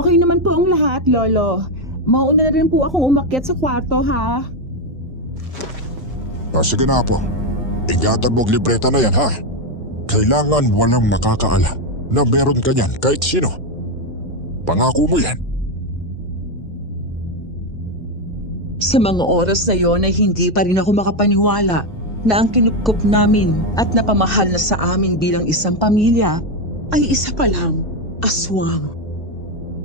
Okay naman po ang lahat, Lolo. Mauna na rin po akong umakyat sa kwarto, ha? Sige na po. Ingatan mo ang libreta na yan ha. Kailangan walang nakakaala na meron ka niyan kahit sino. Pangako mo yan. Sa mga oras na yon ay hindi pa rin ako makapaniwala na ang kinupkup namin at napamahal na sa amin bilang isang pamilya ay isa pa lang, aswang.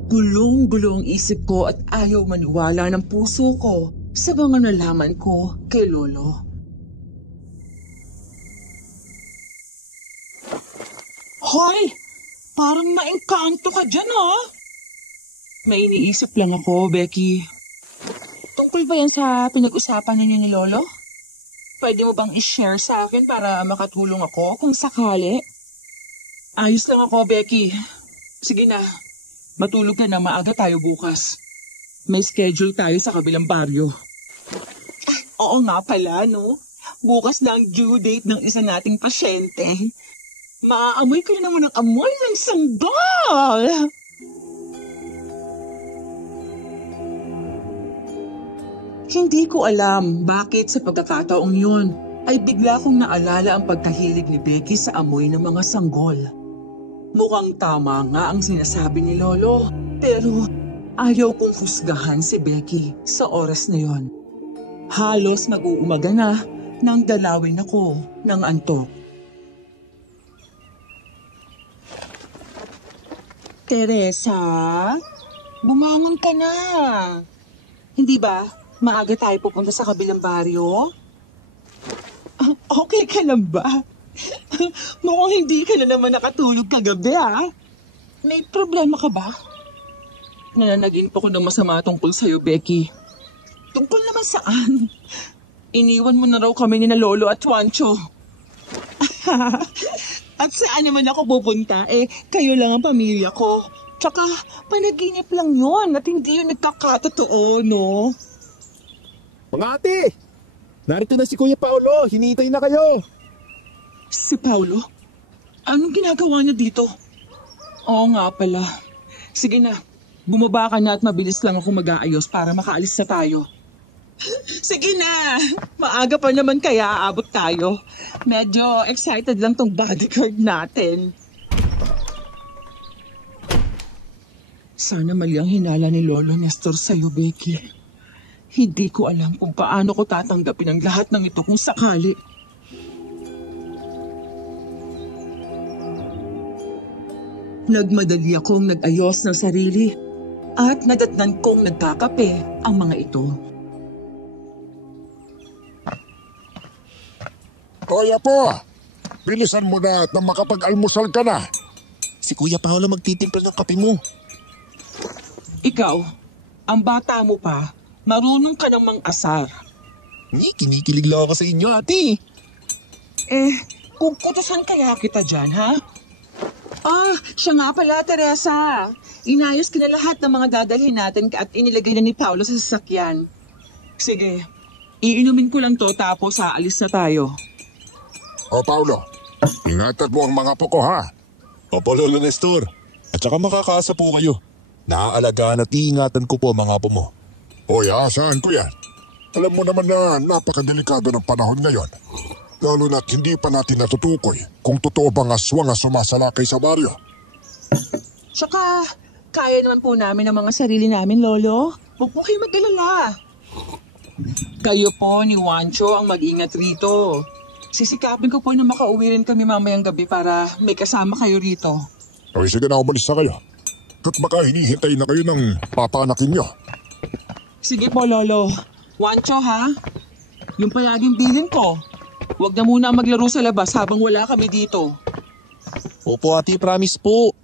Gulong-gulo ang isip ko at ayaw maniwala ng puso ko sa mga nalaman ko kay Lolo. Hoy! Parang maengkanto ka dyan, ha? May iniisip lang ako, Becky. Tungkol ba yan sa pinag-usapan ninyo ni Lolo? Pwede mo bang i-share sa akin para makatulong ako kung sakali? Ayos lang ako, Becky. Sige na, matulog ka na, maaga tayo bukas. May schedule tayo sa kabilang baryo. Oo nga pala, no? Bukas na ang due date ng isa nating pasyente. Maaamoy ko na naman ang amoy ng sanggol! Hindi ko alam bakit sa pagkakataong yun ay bigla kong naalala ang pagkahilig ni Becky sa amoy ng mga sanggol. Mukhang tama nga ang sinasabi ni Lolo, pero ayaw kong husgahan si Becky sa oras na yon. Halos mag-uumaga na nang dalawin ako ng antok. Teresa, bumangon ka na. Hindi ba maaga tayo pupunta sa kabilang baryo? Okay ka lang ba? Mukhang hindi ka na naman nakatulog kagabi, ha? May problema ka ba? Nananaginip ako ng masama tungkol sa'yo, Becky. Tungkol naman saan? Iniwan mo na raw kami ni na Lolo at Juancho. At saan naman ako pupunta? Kayo lang ang pamilya ko. Tsaka, panaginip lang yun at hindi yun nagkakatotoo, no? Mga ate! Narito na si Kuya Paolo. Hinihintay na kayo. Si Paulo? Anong ginagawa niya dito? Oo nga pala. Sige na, bumaba ka na at mabilis lang ako mag-aayos para makaalis na tayo. Sige na, maaga pa naman kaya aabot tayo. Medyo excited lang tong bodyguard natin. Sana mali ang hinala ni Lolo Nestor sa'yo, Becky. Hindi ko alam kung paano ko tatanggapin ang lahat ng ito kung sakali. Nagmadali akong nag-ayos ng sarili at nadatnan kong nagkakape ang mga ito. Kuya po, bilisan mo na at makapag-almusal ka na. Si Kuya Paolo magtitimpla ng kape mo. Ikaw, ang bata mo pa, marunong ka ng mang-asar. Kinikilig lang ako sa inyo, ate. Kung kutusan kaya kita dyan, ha? Siya nga pala, Teresa. Inayos ka na lahat ng mga dadalhin natin at inilagay na ni Paulo sa sasakyan. Sige, iinumin ko lang to tapos aalis na tayo. O Paulo, ingatan mo ang mga poko ha. Opo, Lolo Nestor. At saka makakaasa po kayo. Naaalagaan at iingatan ko po ang mga apo mo. Hoy, asahan ko yan. Alam mo naman na napakadelikado ng panahon ngayon. Lalo na't hindi pa natin natutukoy kung totoo bang aswang ang sumasalakay sa baryo. Tsaka, kaya naman po namin ang mga sarili namin, Lolo. Huwag po kayo mag-alala. Kayo po ni Juancho ang mag-ingat rito. Sisikapin ko po na makauwi rin kami mamayang gabi para may kasama kayo rito. Hoy, sige na, umalis na kayo. At baka hinihintay na kayo ng papanakin nyo. Sige po, Lolo. Juancho, ha? Yung palaging bilin ko. Huwag na muna maglaro sa labas habang wala kami dito. Opo, ate, promise po.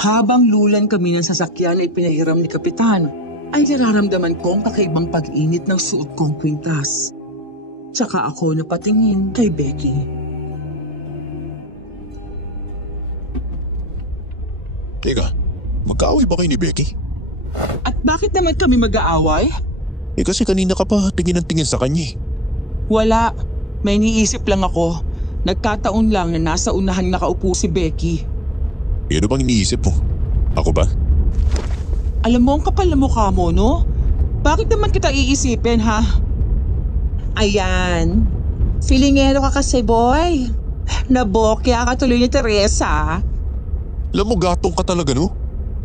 Habang lulan kami ng sasakyan ay pinahiram ni Kapitan, ay nararamdaman ko ang kakaibang pag-init ng suot kong kwintas. Tsaka ako napatingin kay Becky. Teka, magkaaway ba kayo ni Becky? At bakit naman kami mag-aaway? Kasi kanina ka pa tingin ng tingin sa kanya. Wala. May niisip lang ako. Nagkataon lang na nasa unahan nakaupo si Becky. Ano bang iniisip mo? Ako ba? Alam mo ang kapal na mukha mo, no? Bakit naman kita iisipin, ha? Ayan. Filingero ka kasi, boy. Nabokya ka tuloy ni Teresa. Alam mo, gatong ka talaga, no?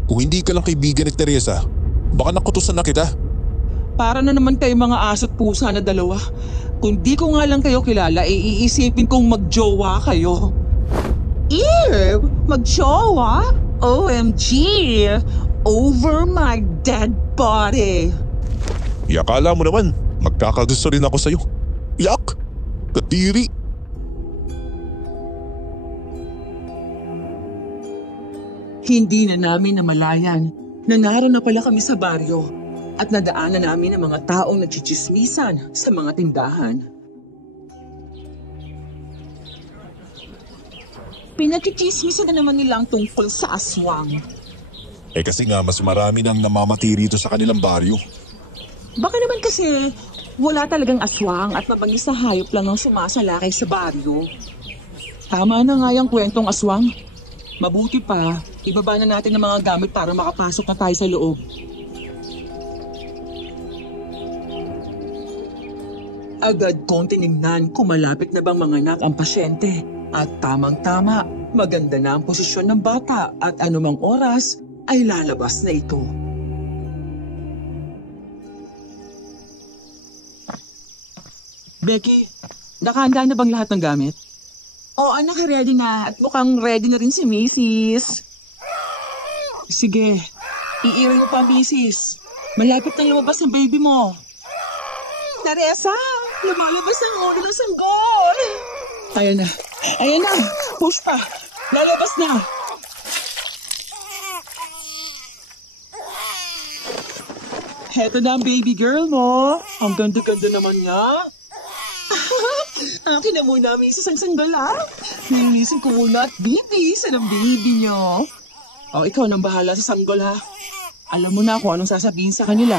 Kung hindi ka lang kaibigan ni Teresa, baka nakutusan na kita. Para na naman kayo mga aso't pusa na dalawa. Kung di ko nga lang kayo kilala, iisipin kong magjowa kayo. Ew! Magjowa? OMG! Over my dead body! Akala mo naman, magkakagusto rin ako sa'yo. Yak! Katiri! Hindi na namin namalayan na naroon na pala kami sa baryo at nadaanan namin ang mga taong nagchichismisan sa mga tindahan. Pinagchichismisan na naman nilang tungkol sa aswang. Kasi nga mas marami nang namamati rito sa kanilang baryo. Baka naman kasi wala talagang aswang at mabangis na hayop lang ang sumasalakay sa baryo. Tama na nga yung kwentong aswang. Mabuti pa, ibaba na natin ang mga gamit para makapasok na tayo sa loob. Agad kong tinignan kung malapit na bang manganak ang pasyente. At tamang-tama, maganda na ang posisyon ng bata at anumang oras ay lalabas na ito. Becky, nakahanda na bang lahat ng gamit? Oo, anak, ready na. At mukhang ready na rin si Mrs. Sige, iiwan mo pa, Mrs. Malapit nang lumabas ang baby mo. Teresa, lumalabas ang ulo ng sanggol. Ayan na. Ayan na. Push pa. Lalabas na. Heto na ang baby girl mo. Ang ganda-ganda naman niya. Akin na muna, misis ang sanggol, ha? Nilinisin ko muna at bibisa ng baby niyo. O, ikaw nang bahala sa sanggol, ha? Alam mo na kung anong sasabihin sa kanila.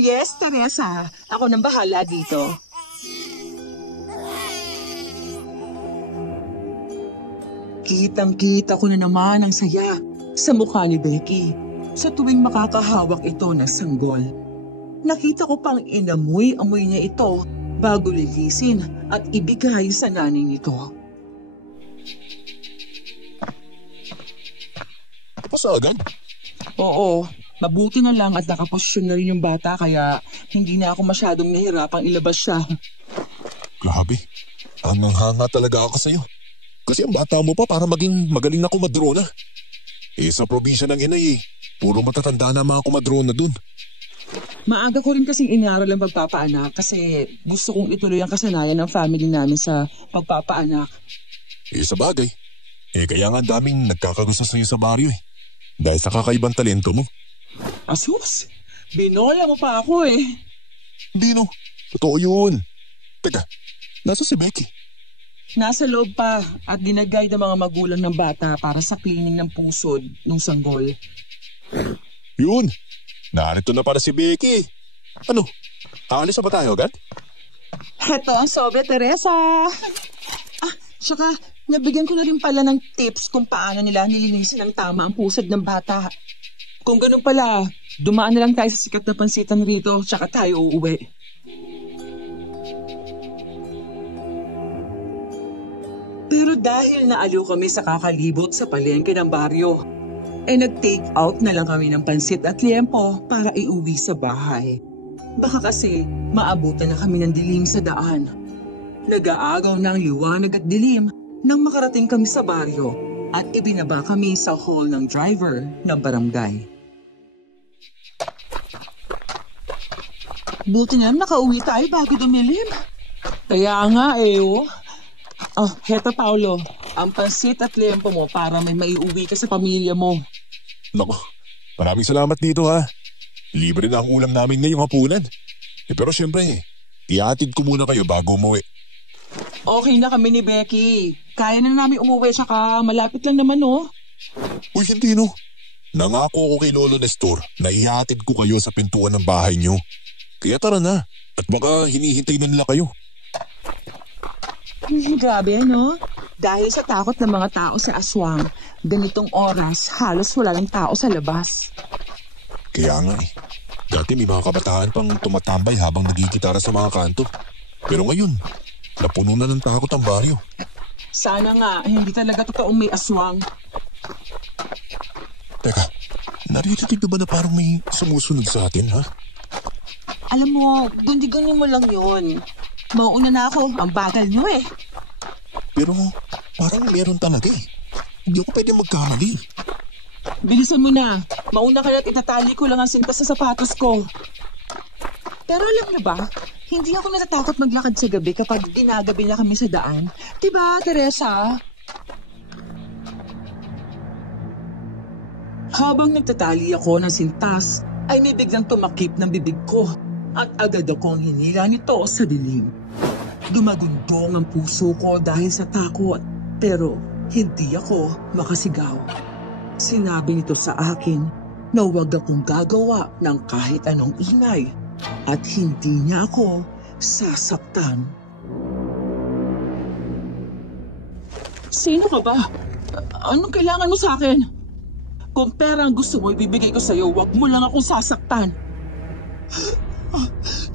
Yes, Teresa. Ako nang bahala dito. Kitang-kita ko na naman ang saya sa mukha ni Becky sa tuwing makakahawak ito ng sanggol. Nakita ko pang inamoy-amoy niya ito bago lilisin at ibigay sa nanay nito. Tapos agad? Oo, mabuti na lang at nakaposisyon na rin yung bata kaya hindi na ako masyadong nahirapang ilabas siya. Grabe, hangang-hanga talaga ako sa'yo. Kasi ang bata mo pa para maging magaling na kumadrona. Sa probinsya ng inay puro matatanda na mga kumadrona dun. Maaga ko rin kasing inaral ang pagpapaanak kasi gusto kong ituloy ang kasanayan ng family namin sa pagpapaanak. Sa bagay. Kaya nga daming nagkakagusto sa'yo sa baryo dahil sa kakaibang talento mo. Asus, binola mo pa ako Hindi no, totoo yun. Teka, nasa si Becky? Nasa loob pa at ginagay ng mga magulang ng bata para sa cleaning ng pusod ng sanggol. Yun, narito na para si Becky. Ano, aalis na ba tayo agad? Heto ang sobe, Teresa. Tsaka nabigyan ko na rin pala ng tips kung paano nila nilinisin ng tama ang pusod ng bata. Kung ganun pala, dumaan na lang tayo sa sikat na pansitan rito tsaka tayo uuwi. Pero dahil naaliw kami sa kakalibot sa palengke ng baryo, nag-take out na lang kami ng pansit at liempo para iuwi sa bahay. Baka kasi maabutan na kami ng dilim sa daan. Nag-aagaw ng liwanag at dilim nang makarating kami sa baryo at ibinaba kami sa hall ng driver ng barangay. Buti na nakauwi tayo bago dumilim. Kaya nga heto Paolo, ang pansit at liempo mo para may maiuwi ka sa pamilya mo. Nako, maraming salamat dito ha. Libre na ang ulam namin ngayong hapunan. Pero syempre, iatid ko muna kayo bago umuwi. Okay na kami ni Becky. Kaya na namin umuwi saka malapit lang naman Uy, hindi no. Nangako ko kay Lolo Nestor na ihatid ko kayo sa pintuan ng bahay niyo. Kaya tara na at baka hinihintay na nila kayo. Grabe, no? Dahil sa takot ng mga tao sa aswang, ganitong oras halos wala ng tao sa labas. Kaya nga dati may mga kabataan pang tumatambay habang nagigitara sa mga kanto. Pero ngayon, napuno na ng takot ang baryo. Sana nga, hindi talaga totoong may aswang. Teka, naririnig ba na parang may sumusunod sa atin, ha? Alam mo, gundi-gundi mo lang yun. Mauna na ako, ang bagal nyo Pero parang meron talaga Hindi ako pwede magkamali. Bilisan mo na. Mauna kaya't itatali ko lang ang sintas sa sapatos ko. Pero alam niyo ba, hindi ako natatakot maglakad sa gabi kapag ginagabi na kami sa daan. Diba, Teresa? Habang nagtatali ako ng sintas, ay may biglang tumakip ng bibig ko at agad akong hinila nito sa dilim. Dumagundong ang puso ko dahil sa takot, pero hindi ako makasigaw. Sinabi nito sa akin na huwag akong gagawa ng kahit anong ingay at hindi niya ako sasaktan. Sino ka ba? Anong kailangan mo sa akin? Kung pera ang gusto mo ibibigay ko sa'yo, huwag mo lang akong sasaktan.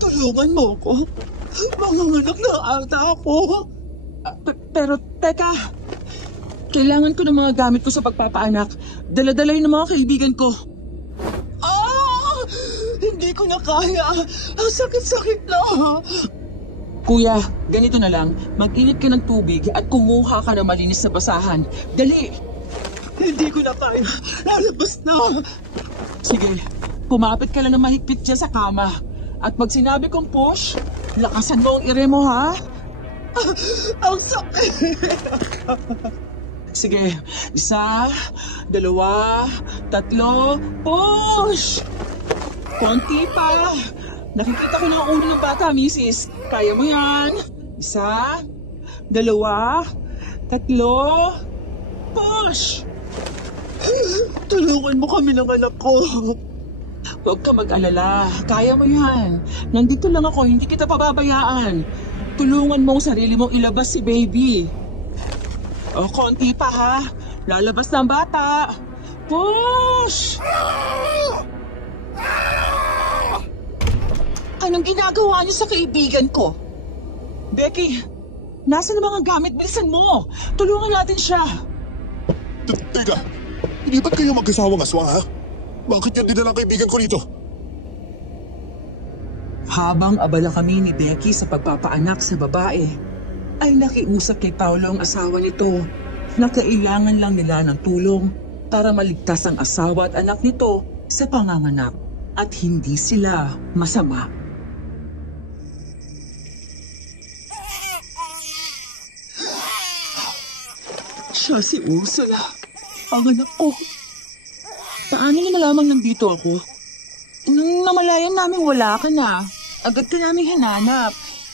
Tulungan mo ako. Manganganak na ata ako. Pero teka, kailangan ko ng mga gamit ko sa pagpapaanak. Dala-dala yun ng mga kaibigan ko. Hindi ko na kaya. Ang sakit-sakit na. Kuya, ganito na lang. Mag-init ka ng tubig at kumuha ka ng malinis na basahan. Dali! Hindi ko na kaya. Lalabas na. Sige, kumapit ka lang ng mahigpit dyan sa kama. At pag sinabi kong push, lakasan mo ang ire mo, ha? Ang sakit! Sige, 1, 2, 3, push! Konti pa. Nakikita ko na ang ulo ng bata, misis. Kaya mo yan. 1, 2, 3. Push! Tulungan mo kami ng anak ko. Huwag ka mag-alala. Kaya mo yan. Nandito lang ako, hindi kita pababayaan. Tulungan mo ang sarili mong ilabas si baby. O, konti pa ha. Lalabas na ang bata. Push! Anong ginagawa niyo sa kaibigan ko? Becky, nasa na mga gamit? Bilisan mo. Tulungan natin siya. Teka, hindi ba't kayo mag-asawang aswang, ha? Bakit yun dinala kaibigan ko rito? Habang abala kami ni Becky sa pagpapaanak sa babae, ay nakiusap kay Paolo ang asawa nito na kailangan lang nila ng tulong para maligtas ang asawa at anak nito sa panganganak at hindi sila masama. Siya si Ursula, ang anak ko. Paano niya nalamang nandito ako? Nung namalayan namin wala ka na, agad ka namin hananap.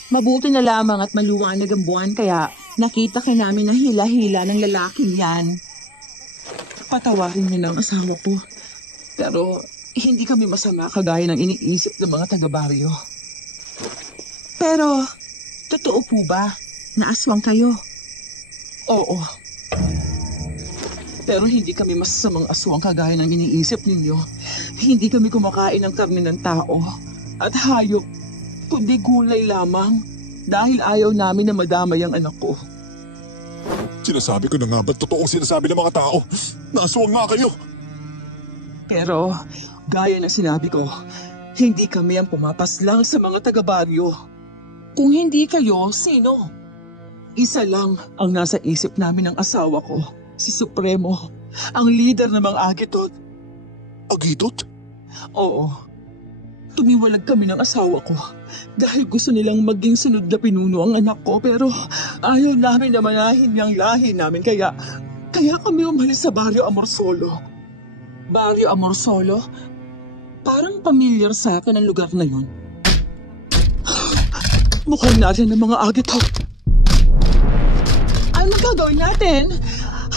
Mabuti na lamang at maluwanag ang buwan kaya nakita ka namin na hila-hila ng lalaking yan. Patawarin niyo ng asawa ko. Pero hindi kami masama kagaya ng iniisip ng mga taga-baryo. Pero, totoo po ba na aswang kayo? Oo. Pero hindi kami masasamang aswang kagaya ng iniisip ninyo. Hindi kami kumakain ng karne ng tao at hayop, kundi gulay lamang dahil ayaw namin na madamay ang anak ko. Sinasabi ko na nga ba't totoong sinasabi ng mga tao? Naswang nga kayo! Pero, gaya ng sinabi ko, hindi kami ang pumapaslang sa mga taga-baryo. Kung hindi kayo, sino? Isa lang ang nasa isip namin ng asawa ko, si Supremo, ang leader ng mga agitot. Agitot? Oo. Tumiwalag kami ng asawa ko dahil gusto nilang maging sunod na pinuno ang anak ko pero ayaw namin na manahin niyang lahi namin kaya kami umalis sa Barrio Amorsolo. Barrio Amorsolo? Parang familiar sa akin ang lugar na yun. Mukhang natin ang mga agitot. Ano gagawin natin?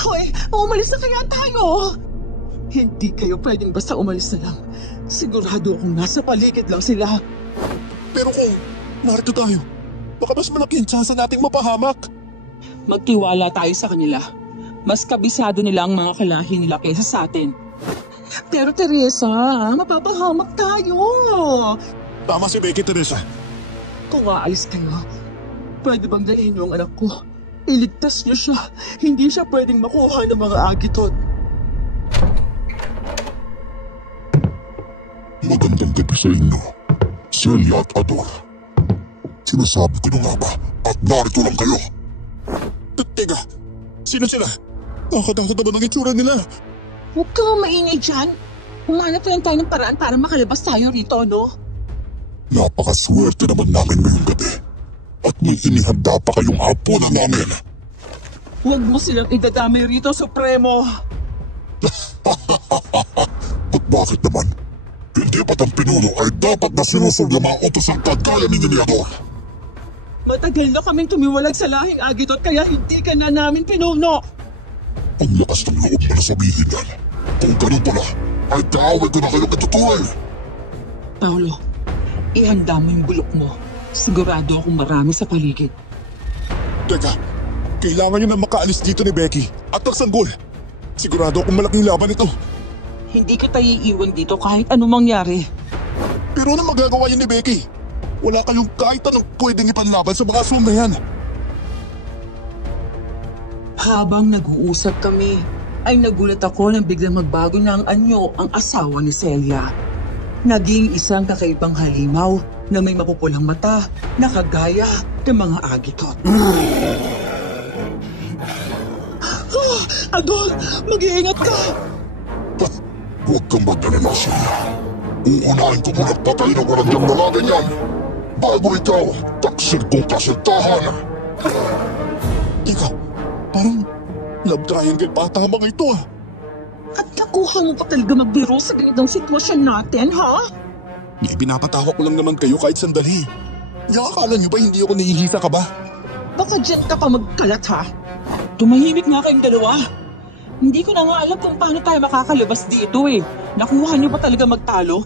Hoy, umalis na kaya tayo! Hindi kayo pwedeng basta umalis na lang. Sigurado akong nasa paligid lang sila. Pero kung narito tayo, baka mas malaki ang tsansa nating mapahamak. Magtiwala tayo sa kanila. Mas kabisado nila ang mga kalahi nila kaysa sa atin. Pero Teresa, mapapahamak tayo. Tama si Becky, Teresa. Kung aalis kayo, pwede bang dalhin niyo ang anak ko? Iligtas niyo siya. Hindi siya pwedeng makuha ng mga agitot. Magandang gabi sa inyo, Celia at Ador. Sinasabi ko na nga ba at narito lang kayo? Teka, sino sila? Nakakatawa naman ang itsura nila. Huwag kang maingay dyan. Humanap lang tayo ng paraan para makalabas tayo rito, no? Napakaswerte naman namin ngayong gabi. At may inihanda pa kayong hapunan namin. Huwag mo silang idadamay rito, Supremo. At bakit naman? Hindi ba't ang pinuno ay dapat na sinusunod na mga utos ang kagaya ninyo ni Ador? Matagal na kaming tumiwalag sa lahing agitot kaya hindi ka na namin pinuno. Ang lakas ng loob mo na sabihin yan. Kung ganun pala, ay kaaway ko na kayo katutuloy. Paolo, ihanda mo yung bulok mo. Sigurado akong marami sa paligid. Teka, kailangan nyo na makaalis dito ni Becky at ang sanggol. Sigurado akong malaking laban ito. Hindi kita iiwan dito kahit anong mangyari. Pero ano magagawa yun ni Becky? Wala kayong kahit anong pwedeng ipanlaban sa mga aswang na yan. Habang nag-uusap kami, ay nagulat ako nang biglang magbago na ang anyo ang asawa ni Celia. Naging isang kakaibang halimaw na may mapupulang mata na kagaya ng mga agitot. Adol, mag-iingat ka! Huwag kang mag-alala, Celia. Uunahin ko muna patay ng walang diyang lalagay niyan. Bago ikaw, taksil kong kasultahan. Teka, parang love triangle pa ata mga ito ah. At nakuha mo pa talaga magbiro sa ganitong sitwasyon natin, ha? Pinapatawa ko lang naman kayo kahit sandali. Akala niyo ba hindi ako nahihisa ka ba? Baka dyan ka pa magkalat ha. Tumahimik nga kayong dalawa. Hindi ko na nga alam kung paano tayo makakalabas dito eh. Nakuha niyo ba talaga magtalo?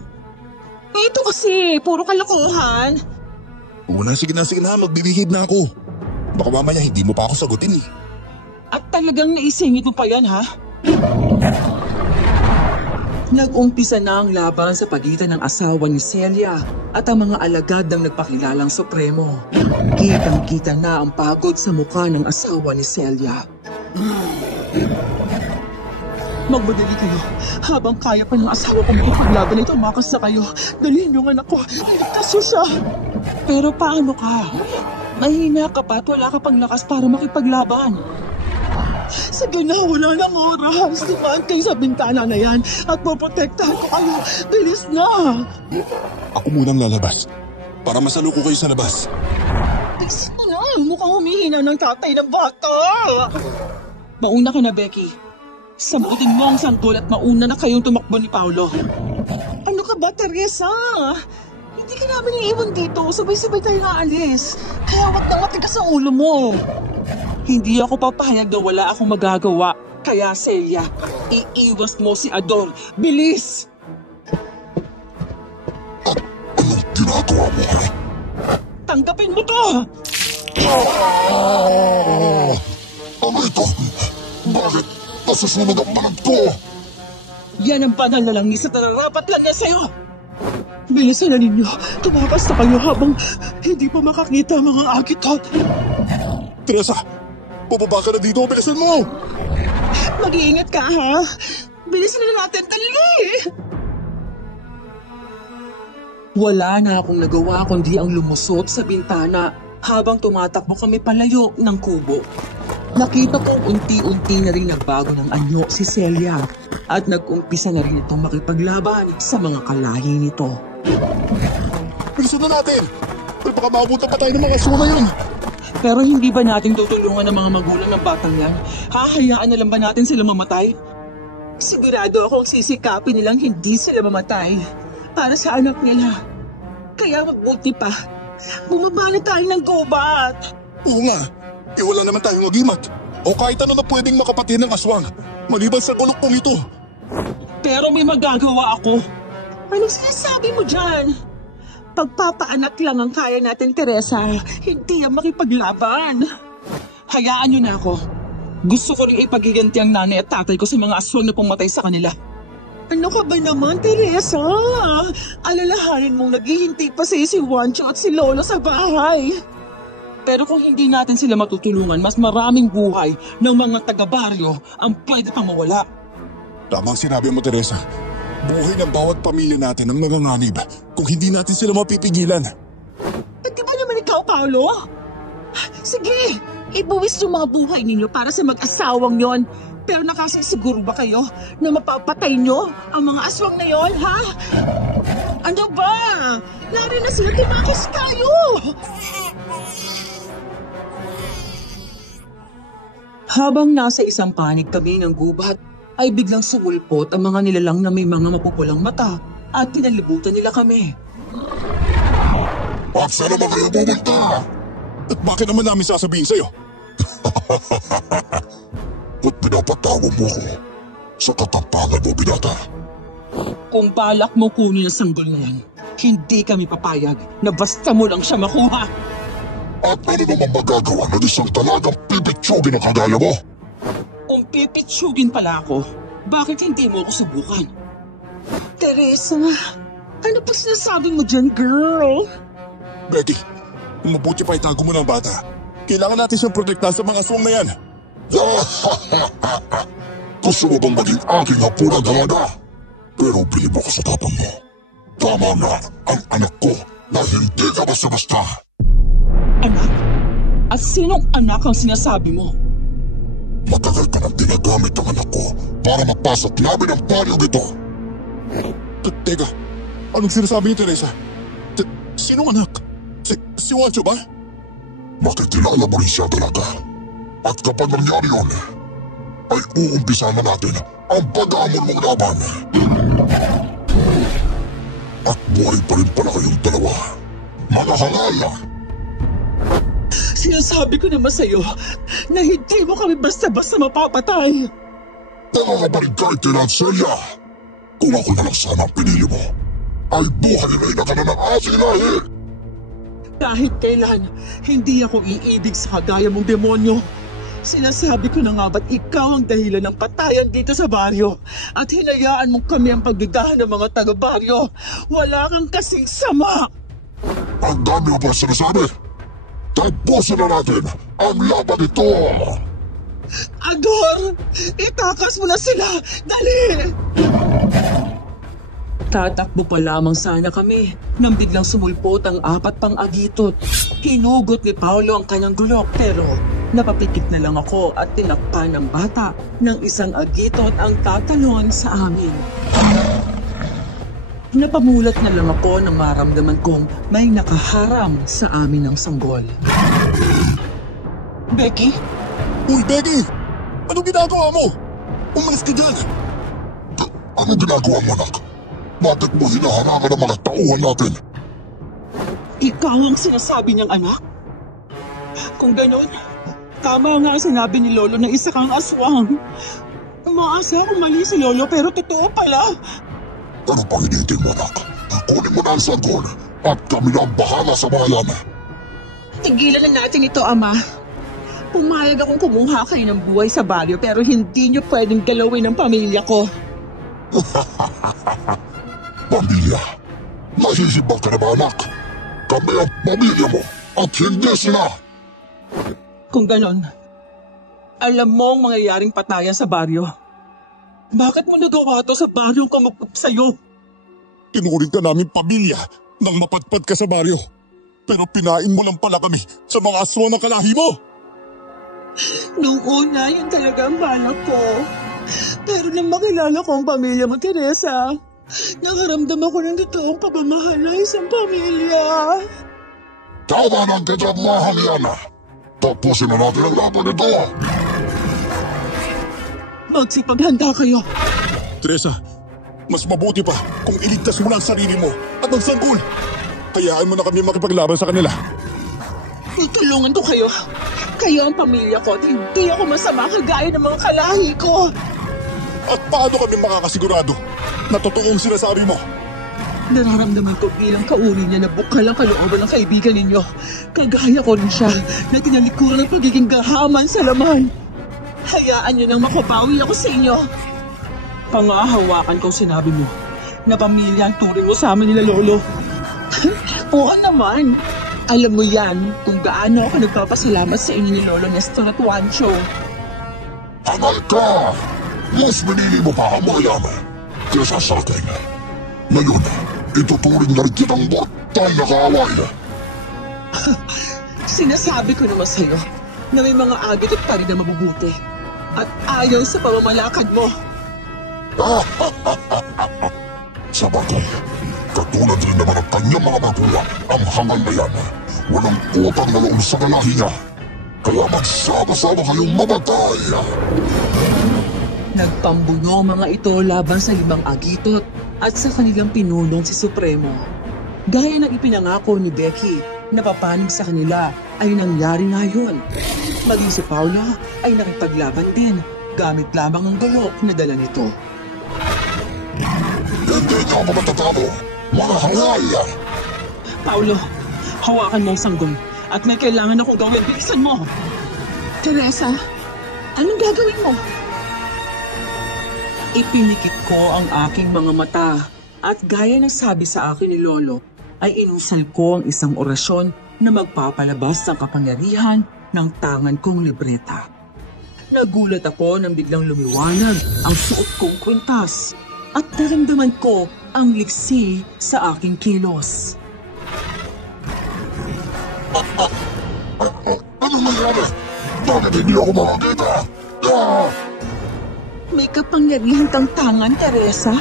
Ito kasi, puro kalokohan. Oo na, sige na, magbibihib na ako. Baka mamaya hindi mo pa ako sagutin eh. At talagang naisingit mo pa yan ha? Nag-umpisa na ang laban sa pagitan ng asawa ni Celia at ang mga alagad ng nagpakilalang Supremo. Kitang-kita na ang pagod sa mukha ng asawa ni Celia. Magmadali kayo. Habang kaya pa ng asawa ko makipaglaban ay tumakas na kayo. Dalhin yung anak ko. Iligtas niyo siya. Pero paano ka? Mahina ka pa at wala ka pang lakas para makipaglaban. Sige na, wala nang oras. Dumaan kayo sa bintana na yan at poprotektahan ko kayo. Bilis na! Ako munang lalabas para masalo ko kayo sa labas. Bilis mo na! Mukhang humihina ng tatay ng bata! Mauna ka na, Becky. Sambutin mo ang sanggol at mauna na kayong tumakbo ni Paolo. Ano ka ba, Teresa? Hindi ka namin iiwan dito. Sabay-sabay tayo aalis. Kaya wag na matigas ang ulo mo. Hindi ako papayag na wala akong magagawa. Kaya, Celia, iiwas mo si Ador. Bilis! Anong ginagawa mo, ha? Tanggapin mo to! Ano ito? Bakit nasusunod ang balat ko? Yan ang banal na langis at nararapat lang yan sa'yo! Bilisan na ninyo. Tumakas na kayo habang hindi pa makakita ang mga agitot. Teresa, bubaba ka na dito. Bilisan mo! Mag-iingat ka, ha? Bilisan na natin. Dali! Wala na akong nagawa kundi ang lumusot sa bintana habang tumatakbo kami palayo ng kubo. Nakita kong unti-unti na rin nagbago ng anyo si Celia at nag-umpisa na rin itong makipaglaban sa mga kalahi nito. Bilisan na natin! Pero baka maabutan pa tayo ng mga aswa na yun. Pero hindi ba natin tutulungan ng mga magulang ng batang yan? Hahayaan na lang ba natin sila mamatay? Sigurado akong sisikapin nilang hindi sila mamatay para sa anak nila. Kaya magbuti pa, bumaba na tayo ng gubat. Oo nga, wala naman tayong agimat. O kahit ano na pwedeng makapatid ng aswang, maliban sa kulupong ito. Pero may magagawa ako. Anong sinasabi mo dyan? Pagpapaanak lang ang kaya natin, Teresa. Hindi ang makipaglaban. Hayaan niyo na ako. Gusto ko rin ipagiganti ang nanay at tatay ko sa mga aswang na pumatay sa kanila. Ano ka ba naman, Teresa? Alalahanin mong naghihintay pa si Juancho at si Lolo sa bahay. Pero kung hindi natin sila matutulungan, mas maraming buhay ng mga taga-baryo ang pwede pang mawala. Tamang sinabi mo, Teresa. Buhay ng bawat pamilya natin ang nanganganib kung hindi natin sila mapipigilan. At di ba naman ikaw, Paolo? Sige, ibuwis yung mga buhay ninyo para sa mag-asawang yon. Pero nakasisiguro ba kayo na mapapatay nyo ang mga aswang na yon, ha? Ano ba? Lari na sila, tumakas tayo! Habang nasa isang panig kami ng gubat, ay biglang sumulpot ang mga nilalang na may mga mapupulang mata at pinalibutan nila kami. At saan naman kayo pumunta? At bakit naman namin sasabihin sa'yo? Ba't pinapatawa mo ko? Sa katapangan mo, binata? Kung balak mo kunin ang sanggol na yan, hindi kami papayag na basta mo lang siya makuha. At ano naman magagawa ng isang talagang pipitsugin ang kagaya mo? Kung pipitsugin pala ako, bakit hindi mo ako subukan? Teresa, ano pa sinasabi mo dyan, girl? Becky, mabuti pa itago mo ng bata. Kailangan natin siyang protektahan sa mga aswang na yan. Gusto mo bang maging aking hapunan halaga? Pero bilib ako sa tapang mo. Tama na ang anak ko na hindi ka basta-basta. Anak? At sinong anak ang sinasabi mo? Matagal ka nang ginagamit ang anak ko para mapasok labi ng paryog ito. Teka, anong sinasabi niyo, Teresa? Sinong anak? Si Juancho ba? Makikilala mo rin siya talaga. At kapag nangyari yun, ay uumpisa na natin ang pag-aamon mong laban. At buhay pa rin pala kayong dalawa. Mga halaya! Sinasabi ko naman sa'yo na hindi mo kami basta-basta mapapatay. Nakakabalik kahit kailan, Celia. Kung ako na lang sana ang pinili mo, ay buhay na ka na ng aking lahi. Kahit kailan, hindi ako iibig sa kagaya mong demonyo. Sinasabi ko na nga ba't ikaw ang dahilan ng patayan dito sa baryo at hinayaan mo kami ang pagdudahan ng mga taga-baryo. Wala kang kasing sama. Ang dami mo pa sinasabi. Tapusin na natin ang laban ito. Ador! Itakas mo na sila! Dali! Tatakbo pa lamang sana kami nang biglang sumulpot ang 4 pang agitot. Hinugot ni Paolo ang kanyang gulok pero napapitik na lang ako at tinakpan ng bata ng isang agitot ang tatalon sa amin. Napamulat na lang ako nang maramdaman kong may nakaharang sa amin ng sanggol. Becky? Uy, Becky! Anong ginagawa mo? Umalis ka dyan! Anong ginagawa mo, anak? Bakit mo hinaharangan ang mga tauhan natin? Ikaw ang sinasabi niyang anak? Kung ganon, tama nga ang sinabi ni Lolo na isa kang aswang. Umaasa akong mali si Lolo pero totoo pala. Ano pang hinihintay mo, anak? Kunin mo na ang sanggol at kami na ang bahala sa bayan. Tigilan na natin ito, Ama. Pumayag akong kumuha kayo ng buhay sa baryo pero hindi niyo pwedeng galawin ang pamilya ko. Pamilya? Nahihibang ka na ba, anak? Kami ang pamilya mo at hindi sila. Kung ganon, alam mo ang mangyayaring patayan sa baryo. Bakit mo nagawa to sa baryong kamukop sa'yo? Tinuring ka namin pamilya nang mapatpat ka sa baryo. Pero pinain mo lang pala kami sa mga aswang ng kalahi mo. Noong una, yun talaga ang balak ko. Pero nang makilala ko ang pamilya mo, Teresa, nakaramdam ako ng totoong pagmamahal ng isang pamilya. Tama na ang kadramahan yan. Tapusin na natin ang laban ito. Magsipaghanda kayo. Teresa, mas mabuti pa kung iligtas mo na ang sarili mo at ang sanggol. Hayaan mo na kami makipaglaban sa kanila. Tutulungan ko kayo. Kayo ang pamilya ko at hindi ako masama kagaya ng mga kalahi ko. At paano kami makakasigurado na totoong sinasabi mo? Nararamdaman ko bilang kauri niya na bukal ang kalooban ng kaibigan ninyo. Kagaya ko rin siya na tinalikuran ng pagiging gahaman sa laman. Hayaan niyo nang makabawi ako sa inyo. Pangahawakan kong sinabi mo na pamilya ang turing mo sa amin nila Lolo. Oo naman. Alam mo yan kung gaano ako nagpapasalamat sa inyo ni Lolo Nestor at Juancho. Angal ka! Mas pinili mo pa ang bayan kesa sa akin. Ngayon, ituturing na rin kitang bortay na kaaway. Sinasabi ko naman sa'yo na may mga agitot pa rin na mabubuti at ayaw sa pamamalakad mo. Sa bagay, katulad rin naman ang kanyang mga magulang, ang hangal na yan. Walang utang na loob sa kalahi niya. Kaya magsama-sama kayong mamatay. Nagpambuno ang mga ito laban sa 5 agitot at sa kanilang pinunong si Supremo. Gaya ng ipinangako ni Becky na papanig sa kanila ay nangyari ngayon. Maging si Paula ay nakipaglaban din gamit lamang ang galok na dala nito. Hindi ka pa matatalo, mga hangal! Paulo, hawakan mo ang sanggol at may kailangan akong gawin. Bilisan mo! Teresa, anong gagawin mo? Ipinikit ko ang aking mga mata at gaya ng sabi sa akin ni Lolo, ay inusal ko ang isang orasyon na magpapalabas ng kapangyarihan ng tangan kong libreta. Nagulat ako nang biglang lumiwanag ang suot kong kwintas at naramdaman ko ang liksi sa aking kilos. Ano nangyari? Bakit hindi ako makakita? May kapangyarihan kang tangan, Teresa.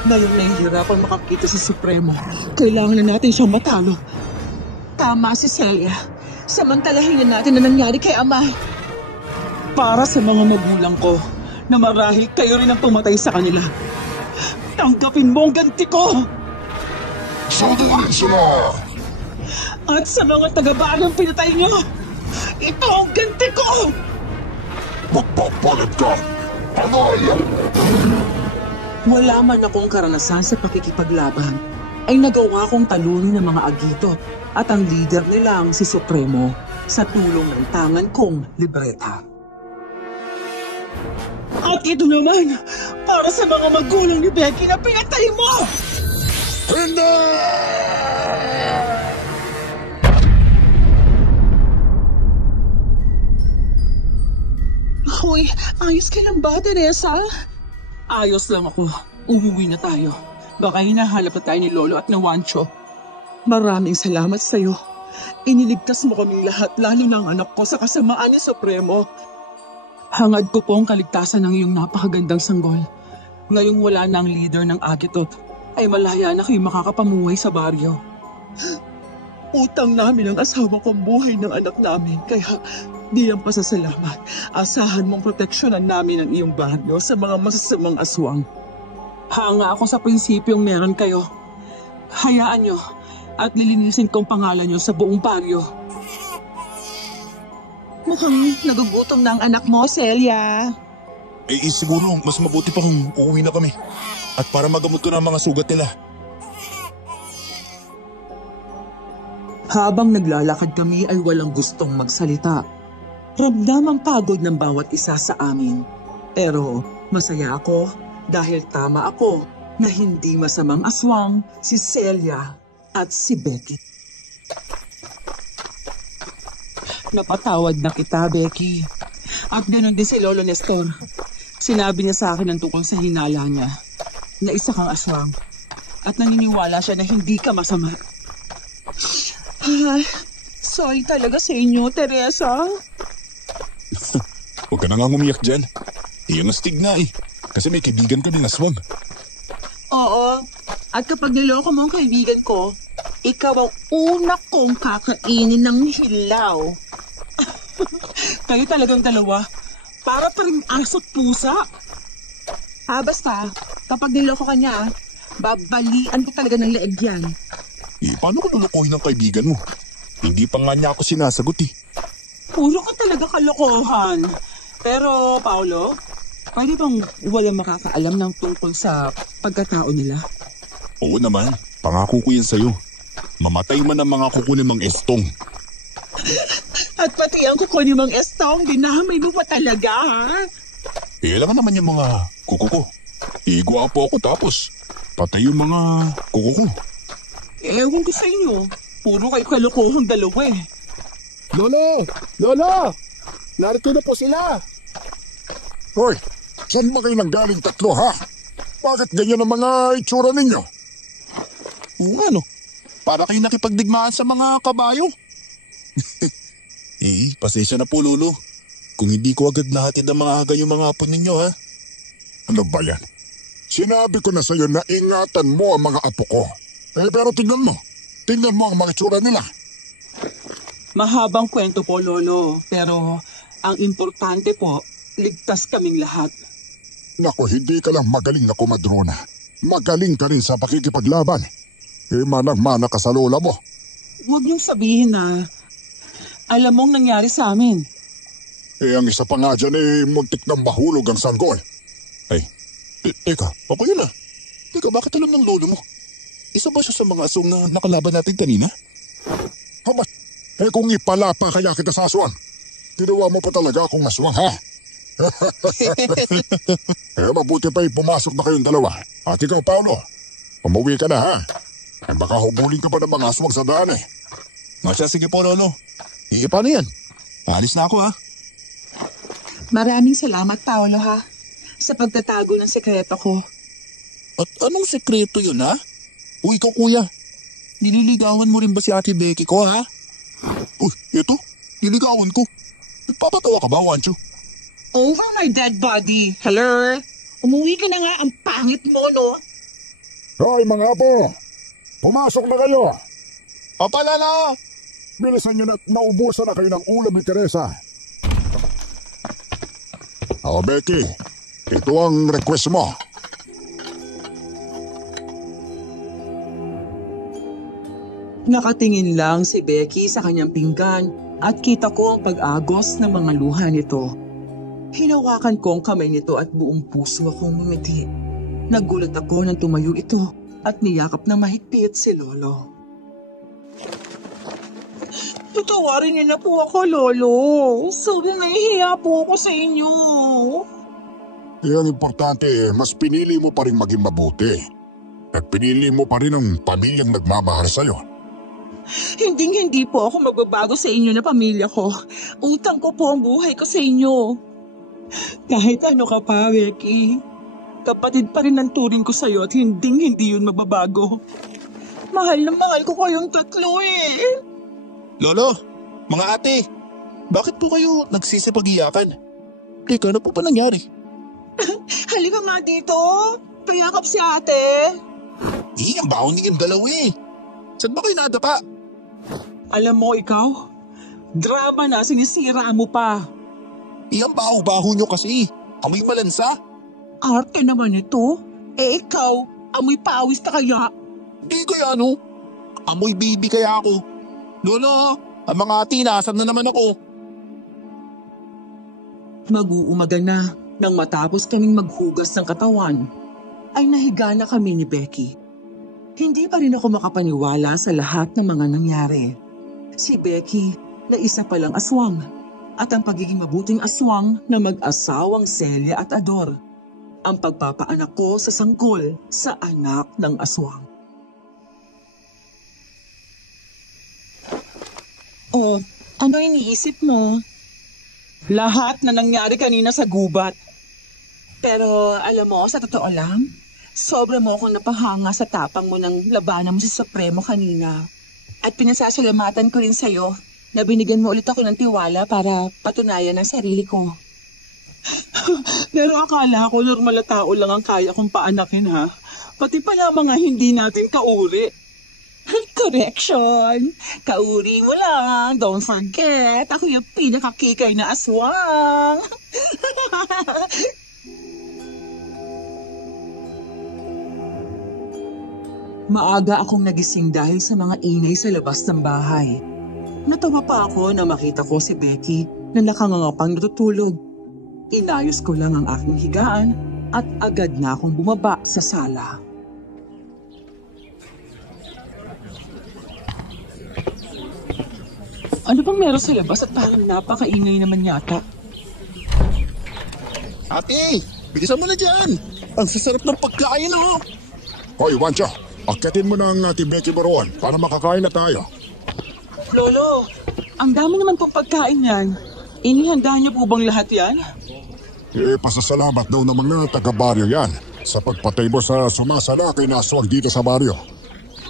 Ngayong nahihirapan makakita sa Supremo, kailangan na natin siyang matalo. Tama si Celia. Samantalahin na natin na nangyari kay Ama. Para sa mga magulang ko, na marahil kayo rin ang pumatay sa kanila. Tanggapin mo ang ganti ko! Sunurin sila! At sa mga taga-bagang pinatay niyo, ito ang ganti ko! Magpapalit ka! Panay! Wala man akong karanasan sa pakikipaglaban, ay nagawa kong talunin ng mga agito at ang leader nilang si Supremo sa tulong ng tangan kong libreta. At ito naman, para sa mga magulang ni Becky na pinatay mo! Hindi! Hoy, ayos ka lang ba, Teresa? Ayos lang ako. Uuwi na tayo. Baka hinahanap na tayo ni Lolo at ni Juancho. Maraming salamat sa'yo. Iniligtas mo kaming lahat, lalo ng anak ko sa kasamaan ni Supremo. Hangad ko po ang kaligtasan ng iyong napakagandang sanggol. Ngayong wala na ang leader ng Agitot, ay malaya na kayo makakapamuhay sa baryo. Utang namin ang asawa kong buhay ng anak namin, kaya di ang pasasalamat. Asahan mong proteksyonan namin ang iyong baryo sa mga masasamang aswang. Hanga ako sa prinsipyong meron kayo. Hayaan nyo at lilinisin kong pangalan nyo sa buong baryo. Mukhang nagugutom na ang anak mo, Celia. Siguro mas mabuti pa kung uuwi na kami. At para magamot ko na ang mga sugat nila. Habang naglalakad kami ay walang gustong magsalita. Ramdam ang pagod ng bawat isa sa amin. Pero masaya ako dahil tama ako na hindi masamang aswang si Celia at si Becky. Napatawad na kita, Becky. At ganoon din si Lolo Nestor. Sinabi niya sa akin ang tungkol sa hinala niya na isa kang aswang at naniniwala siya na hindi ka masama. Sorry talaga sa inyo, Teresa. Huwag ka na nga umiyak dyan. Iyon astig na eh. Kasi may kaibigan ka din aswang. Oo. At kapag niloko mo ang kaibigan ko, ikaw ang una kong kakainin ng hilaw. Kayo talagang dalawa. Para pa rin aso't pusa. Basta, kapag niloko ka niya, babalian ko talaga ng leeg yan. Paano ko lulukohin ang kaibigan mo? Hindi pa nga niya ako sinasagot eh. Puro ka talaga kalokohan. Pero, Paolo, pwede bang walang makakaalam ng tungkol sa pagkatao nila? Oo naman. Pangako ko yan sa'yo. Mamatay man ang mga kuko ni Mang Estong. At pati ang kuko ni Mang Estong, ginamay mo pa talaga, ha? Alam naman yung mga kuko ko. Gwapo ako tapos patay yung mga kuko ko. Ewan ko sa inyo. Puro kayo kalokohang dalawa eh. Lolo! Lolo! Narito na po sila! Hoy, saan ba kayo nanggaling tatlo, ha? Bakit ganyan ang mga itsura ninyo? Oo ano? Para kayo nakipagdigmaan sa mga kabayo. Pasensya na po, Lolo. Kung hindi ko agad nahatid ang mga aga yung mga apo ninyo, ha? Ano ba yan? Sinabi ko na sa'yo na ingatan mo ang mga apo ko. Pero tingnan mo. Tingnan mo ang mga itsura nila. Mahabang kwento po, Lolo. Pero ang importante po, ligtas kaming lahat. Naku, hindi ka lang magaling na kumadrona. Magaling ka rin sa pakikipaglaban. Manang-mana ka sa lola mo. Huwag niyong sabihin na alam mong nangyari sa amin. Ang isa pa nga dyan muntik na mahulog ang sanggol. Teka, ako yun ah. Teka, bakit alam ng lolo mo? Isa ba siya sa mga asong na nakalaban natin kanina? Haba, kung ipalapa kaya kita sa aswang. Ginawa mo pa talaga akong aswang, ha? Mabuti pa pumasok na kayong dalawa. At ikaw, Paolo, umuwi ka na, ha? Baka hubulin ka pa ng mga aswang sa daan eh. Sige po, Lolo. Paano yan? Alis na ako, ha? Maraming salamat, Paolo, ha? Sa pagtatago ng sekreto ko. At anong sekreto yun, ha? Uy, ikaw, kuya. Nililigawan mo rin ba si Ate Becky ko, ha? Uy, ito. Niligawan ko. Nagpapatawa ka ba, Juancho? Over my dead body. Hello? Umuwi ka na nga. Ang pangit mo, no? Hoy, mga apo! Pumasok na kayo! Lolo! Bilisan nyo na't naubusan na kayo ng ulam ni Teresa. Becky, ito ang request mo. Nakatingin lang si Becky sa kanyang pinggan at kita ko ang pag-agos ng mga luha nito. Hinawakan ko ang kamay nito at buong puso akong ngumiti. Nagulat ako nang tumayo ito at niyakap na mahigpit si Lolo. Patawarin niyo na po ako, Lolo. Sobrang nahihiya po ako sa inyo. Ang importante, mas pinili mo pa rin maging mabuti. At pinili mo pa rin ang pamilyang nagmamahal sa'yo. Hindi po ako magbabago sa inyo na pamilya ko. Utang ko po ang buhay ko sa inyo. Kahit ano ka pa, Becky. Kapatid pa rin ang turing ko sa'yo at hindi yun mababago. Mahal na mahal ko kayong tatlo eh. Lolo, mga ate, bakit po kayo nagsisipag-iyakan? Teka, ano po ba nangyari? Halika nga dito. Payakap si ate. Ang baho niyong dalawa eh. Saan ba kayo nadapa? Alam mo ikaw, drama na sinisira mo pa. Ang baho-baho niyo kasi. Amoy malansa. Arte naman ito. Ikaw, amoy pawis ka kaya? Di kaya ano? Amoy baby kaya ako. Lolo, ang mga ate, nasan na naman ako? Mag-uumaga na nang matapos kaming maghugas ng katawan, ay nahiga na kami ni Becky. Hindi pa rin ako makapaniwala sa lahat ng mga nangyari. Si Becky na isa palang aswang at ang pagiging mabuting aswang na mag-asawang Celia at Ador. Ang pagpapaanak ko sa sangkol sa anak ng aswang. Oh, ano iniisip mo? Lahat na nangyari kanina sa gubat. Pero alam mo, sa totoo lang, sobra mo akong napahanga sa tapang mo ng labanan mo sa Supremo kanina. At pinasasalamatan ko rin sa'yo na binigyan mo ulit ako ng tiwala para patunayan ang sarili ko. Pero akala ko normal na tao lang ang kaya kong paanakin ha. Pati pala mga hindi natin kauri. Correction! Kauri mo lang. Don't forget, ako yung pinakakikay na aswang. Maaga akong nagising dahil sa mga ingay sa labas ng bahay. Natawa pa ako na makita ko si Becky na nakangangapang natutulog. Inayos ko lang ang aking higaan at agad na akong bumaba sa sala. Ano bang meron sa labas at parang napakaingay naman yata? Ate, bilisan mo na dyan. Ang sasarap ng pagkain oh. Hoy, Wancho, akitin mo na ang Becky Baruan para makakain na tayo. Lolo, ang dami naman pong pagkain yan. Inihanda niyo po bang lahat yan? Pasasalamat daw naman na taga-baryo yan sa pagpatay mo sa sumasalakay na aswang dito sa baryo.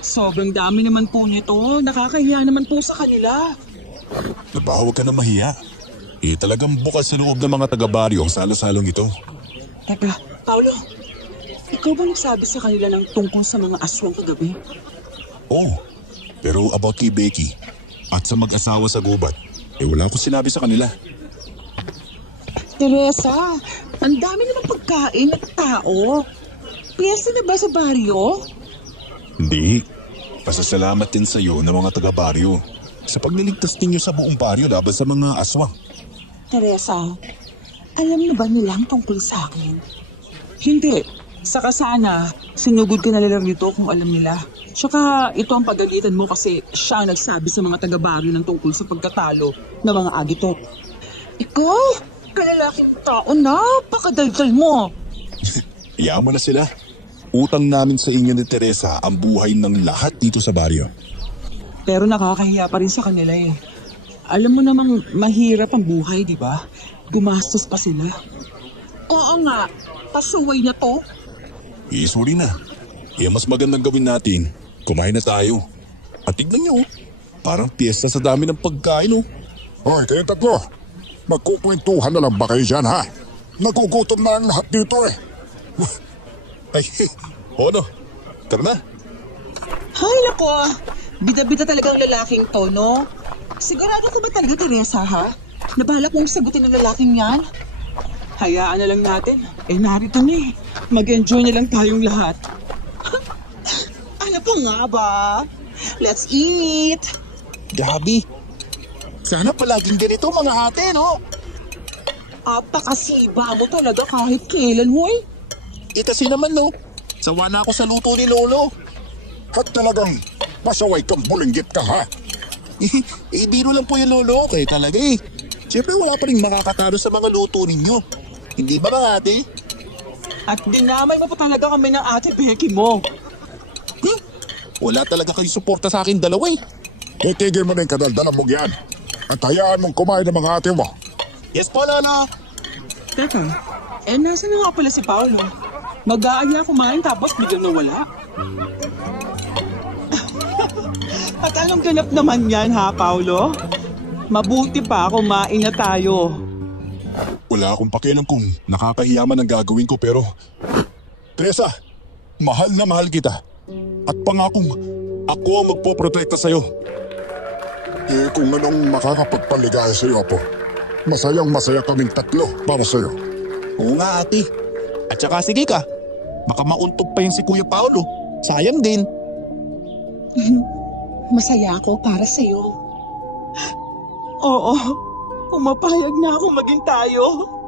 Sobrang dami naman po nito. Nakakahiya naman po sa kanila. Huwag ka na mahiya. Talagang bukas sa loob ng mga taga-baryo ang salo-salong ito. Teka, Paolo, ikaw ba nagsabi sa kanila ng tungkol sa mga aswang kagabi? Oo, pero about kay Becky at sa mag-asawa sa gubat, wala akong sinabi sa kanila. Teresa, ang dami naman pagkain at tao. Piyesta na ba sa baryo? Hindi. Pasasalamat din sa iyo ng mga taga-baryo sa pagliligtas ninyo sa buong baryo laban sa mga aswang. Teresa, alam na ba nila ang tungkol sa akin? Hindi. Saka sana, sinugod ka na lang nito kung alam nila. Tsaka ito ang pagalitan mo kasi siya nagsabi sa mga taga-baryo ng tungkol sa pagkatalo ng mga agitot. Ikaw, kalalaking tao, napakadaldal mo. Iyaman mo na sila. Utang namin sa inyo ni Teresa ang buhay ng lahat dito sa baryo. Pero nakakahiya pa rin sa kanila eh. Alam mo namang mahirap ang buhay, di ba? Gumastos pa sila. Oo nga, pasuway na to. Sorry na. Mas magandang gawin natin. Kumain na tayo. At tignan nyo, parang piyesta sa dami ng pagkain oh. Hoy, kayo tatlo. Magkukwentuhan na lang ba kayo dyan ha? Nagugutom na ang lahat dito eh. Ay, no. Tara na. Hay nako, bida-bida talagang lalaking to, no? Sigurado ko ba talaga, Teresa, ha? Nabalak mong sagutin ang lalaking yan? Hayaan na lang natin. Narito na eh. Mag-enjoy na lang tayong lahat. Ano pa nga ba? Let's eat! Grabe. Sana palaging ganito mga ate, no? Apakasiba mo talaga kahit kailan, hoy. Kasi naman, no? Sawa na ako sa luto ni Lolo. At talagang pasaway kang bulinggit ka ha. Biro lang po yung Lolo. Kayo talaga eh. Siyempre wala pa rin makakatalo sa mga luto ninyo. Hindi ba mga ate? At dinamay mo pa talaga kami ng ate Becky mo. Wala talaga kayo suporta sa akin dalawa eh. Itigil mo na yung kadaldalan mong yan. At hayaan mong kumain ng mga ate mo. Yes po, Lolo. Teka, nasa na nga pala si Paolo? Mag-aaya kumain tapos biglang nawala. At anong ganap naman yan ha, Paolo? Mabuti pa kumain na tayo. Wala akong pakialam kung nakakahiya man ang gagawin ko pero... Teresa, mahal na mahal kita. At pangakong ako ang magpoprotekta sa'yo. Kung anong makakapagpaligaya sa'yo, Apo, masayang masaya kaming tatlo para sa'yo. Oo nga ate. At saka sige ka, baka mauntog pa yung si Kuya Paolo. Sayang din. Masaya ako para sa'yo. Oo, pumapayag na ako maging tayo.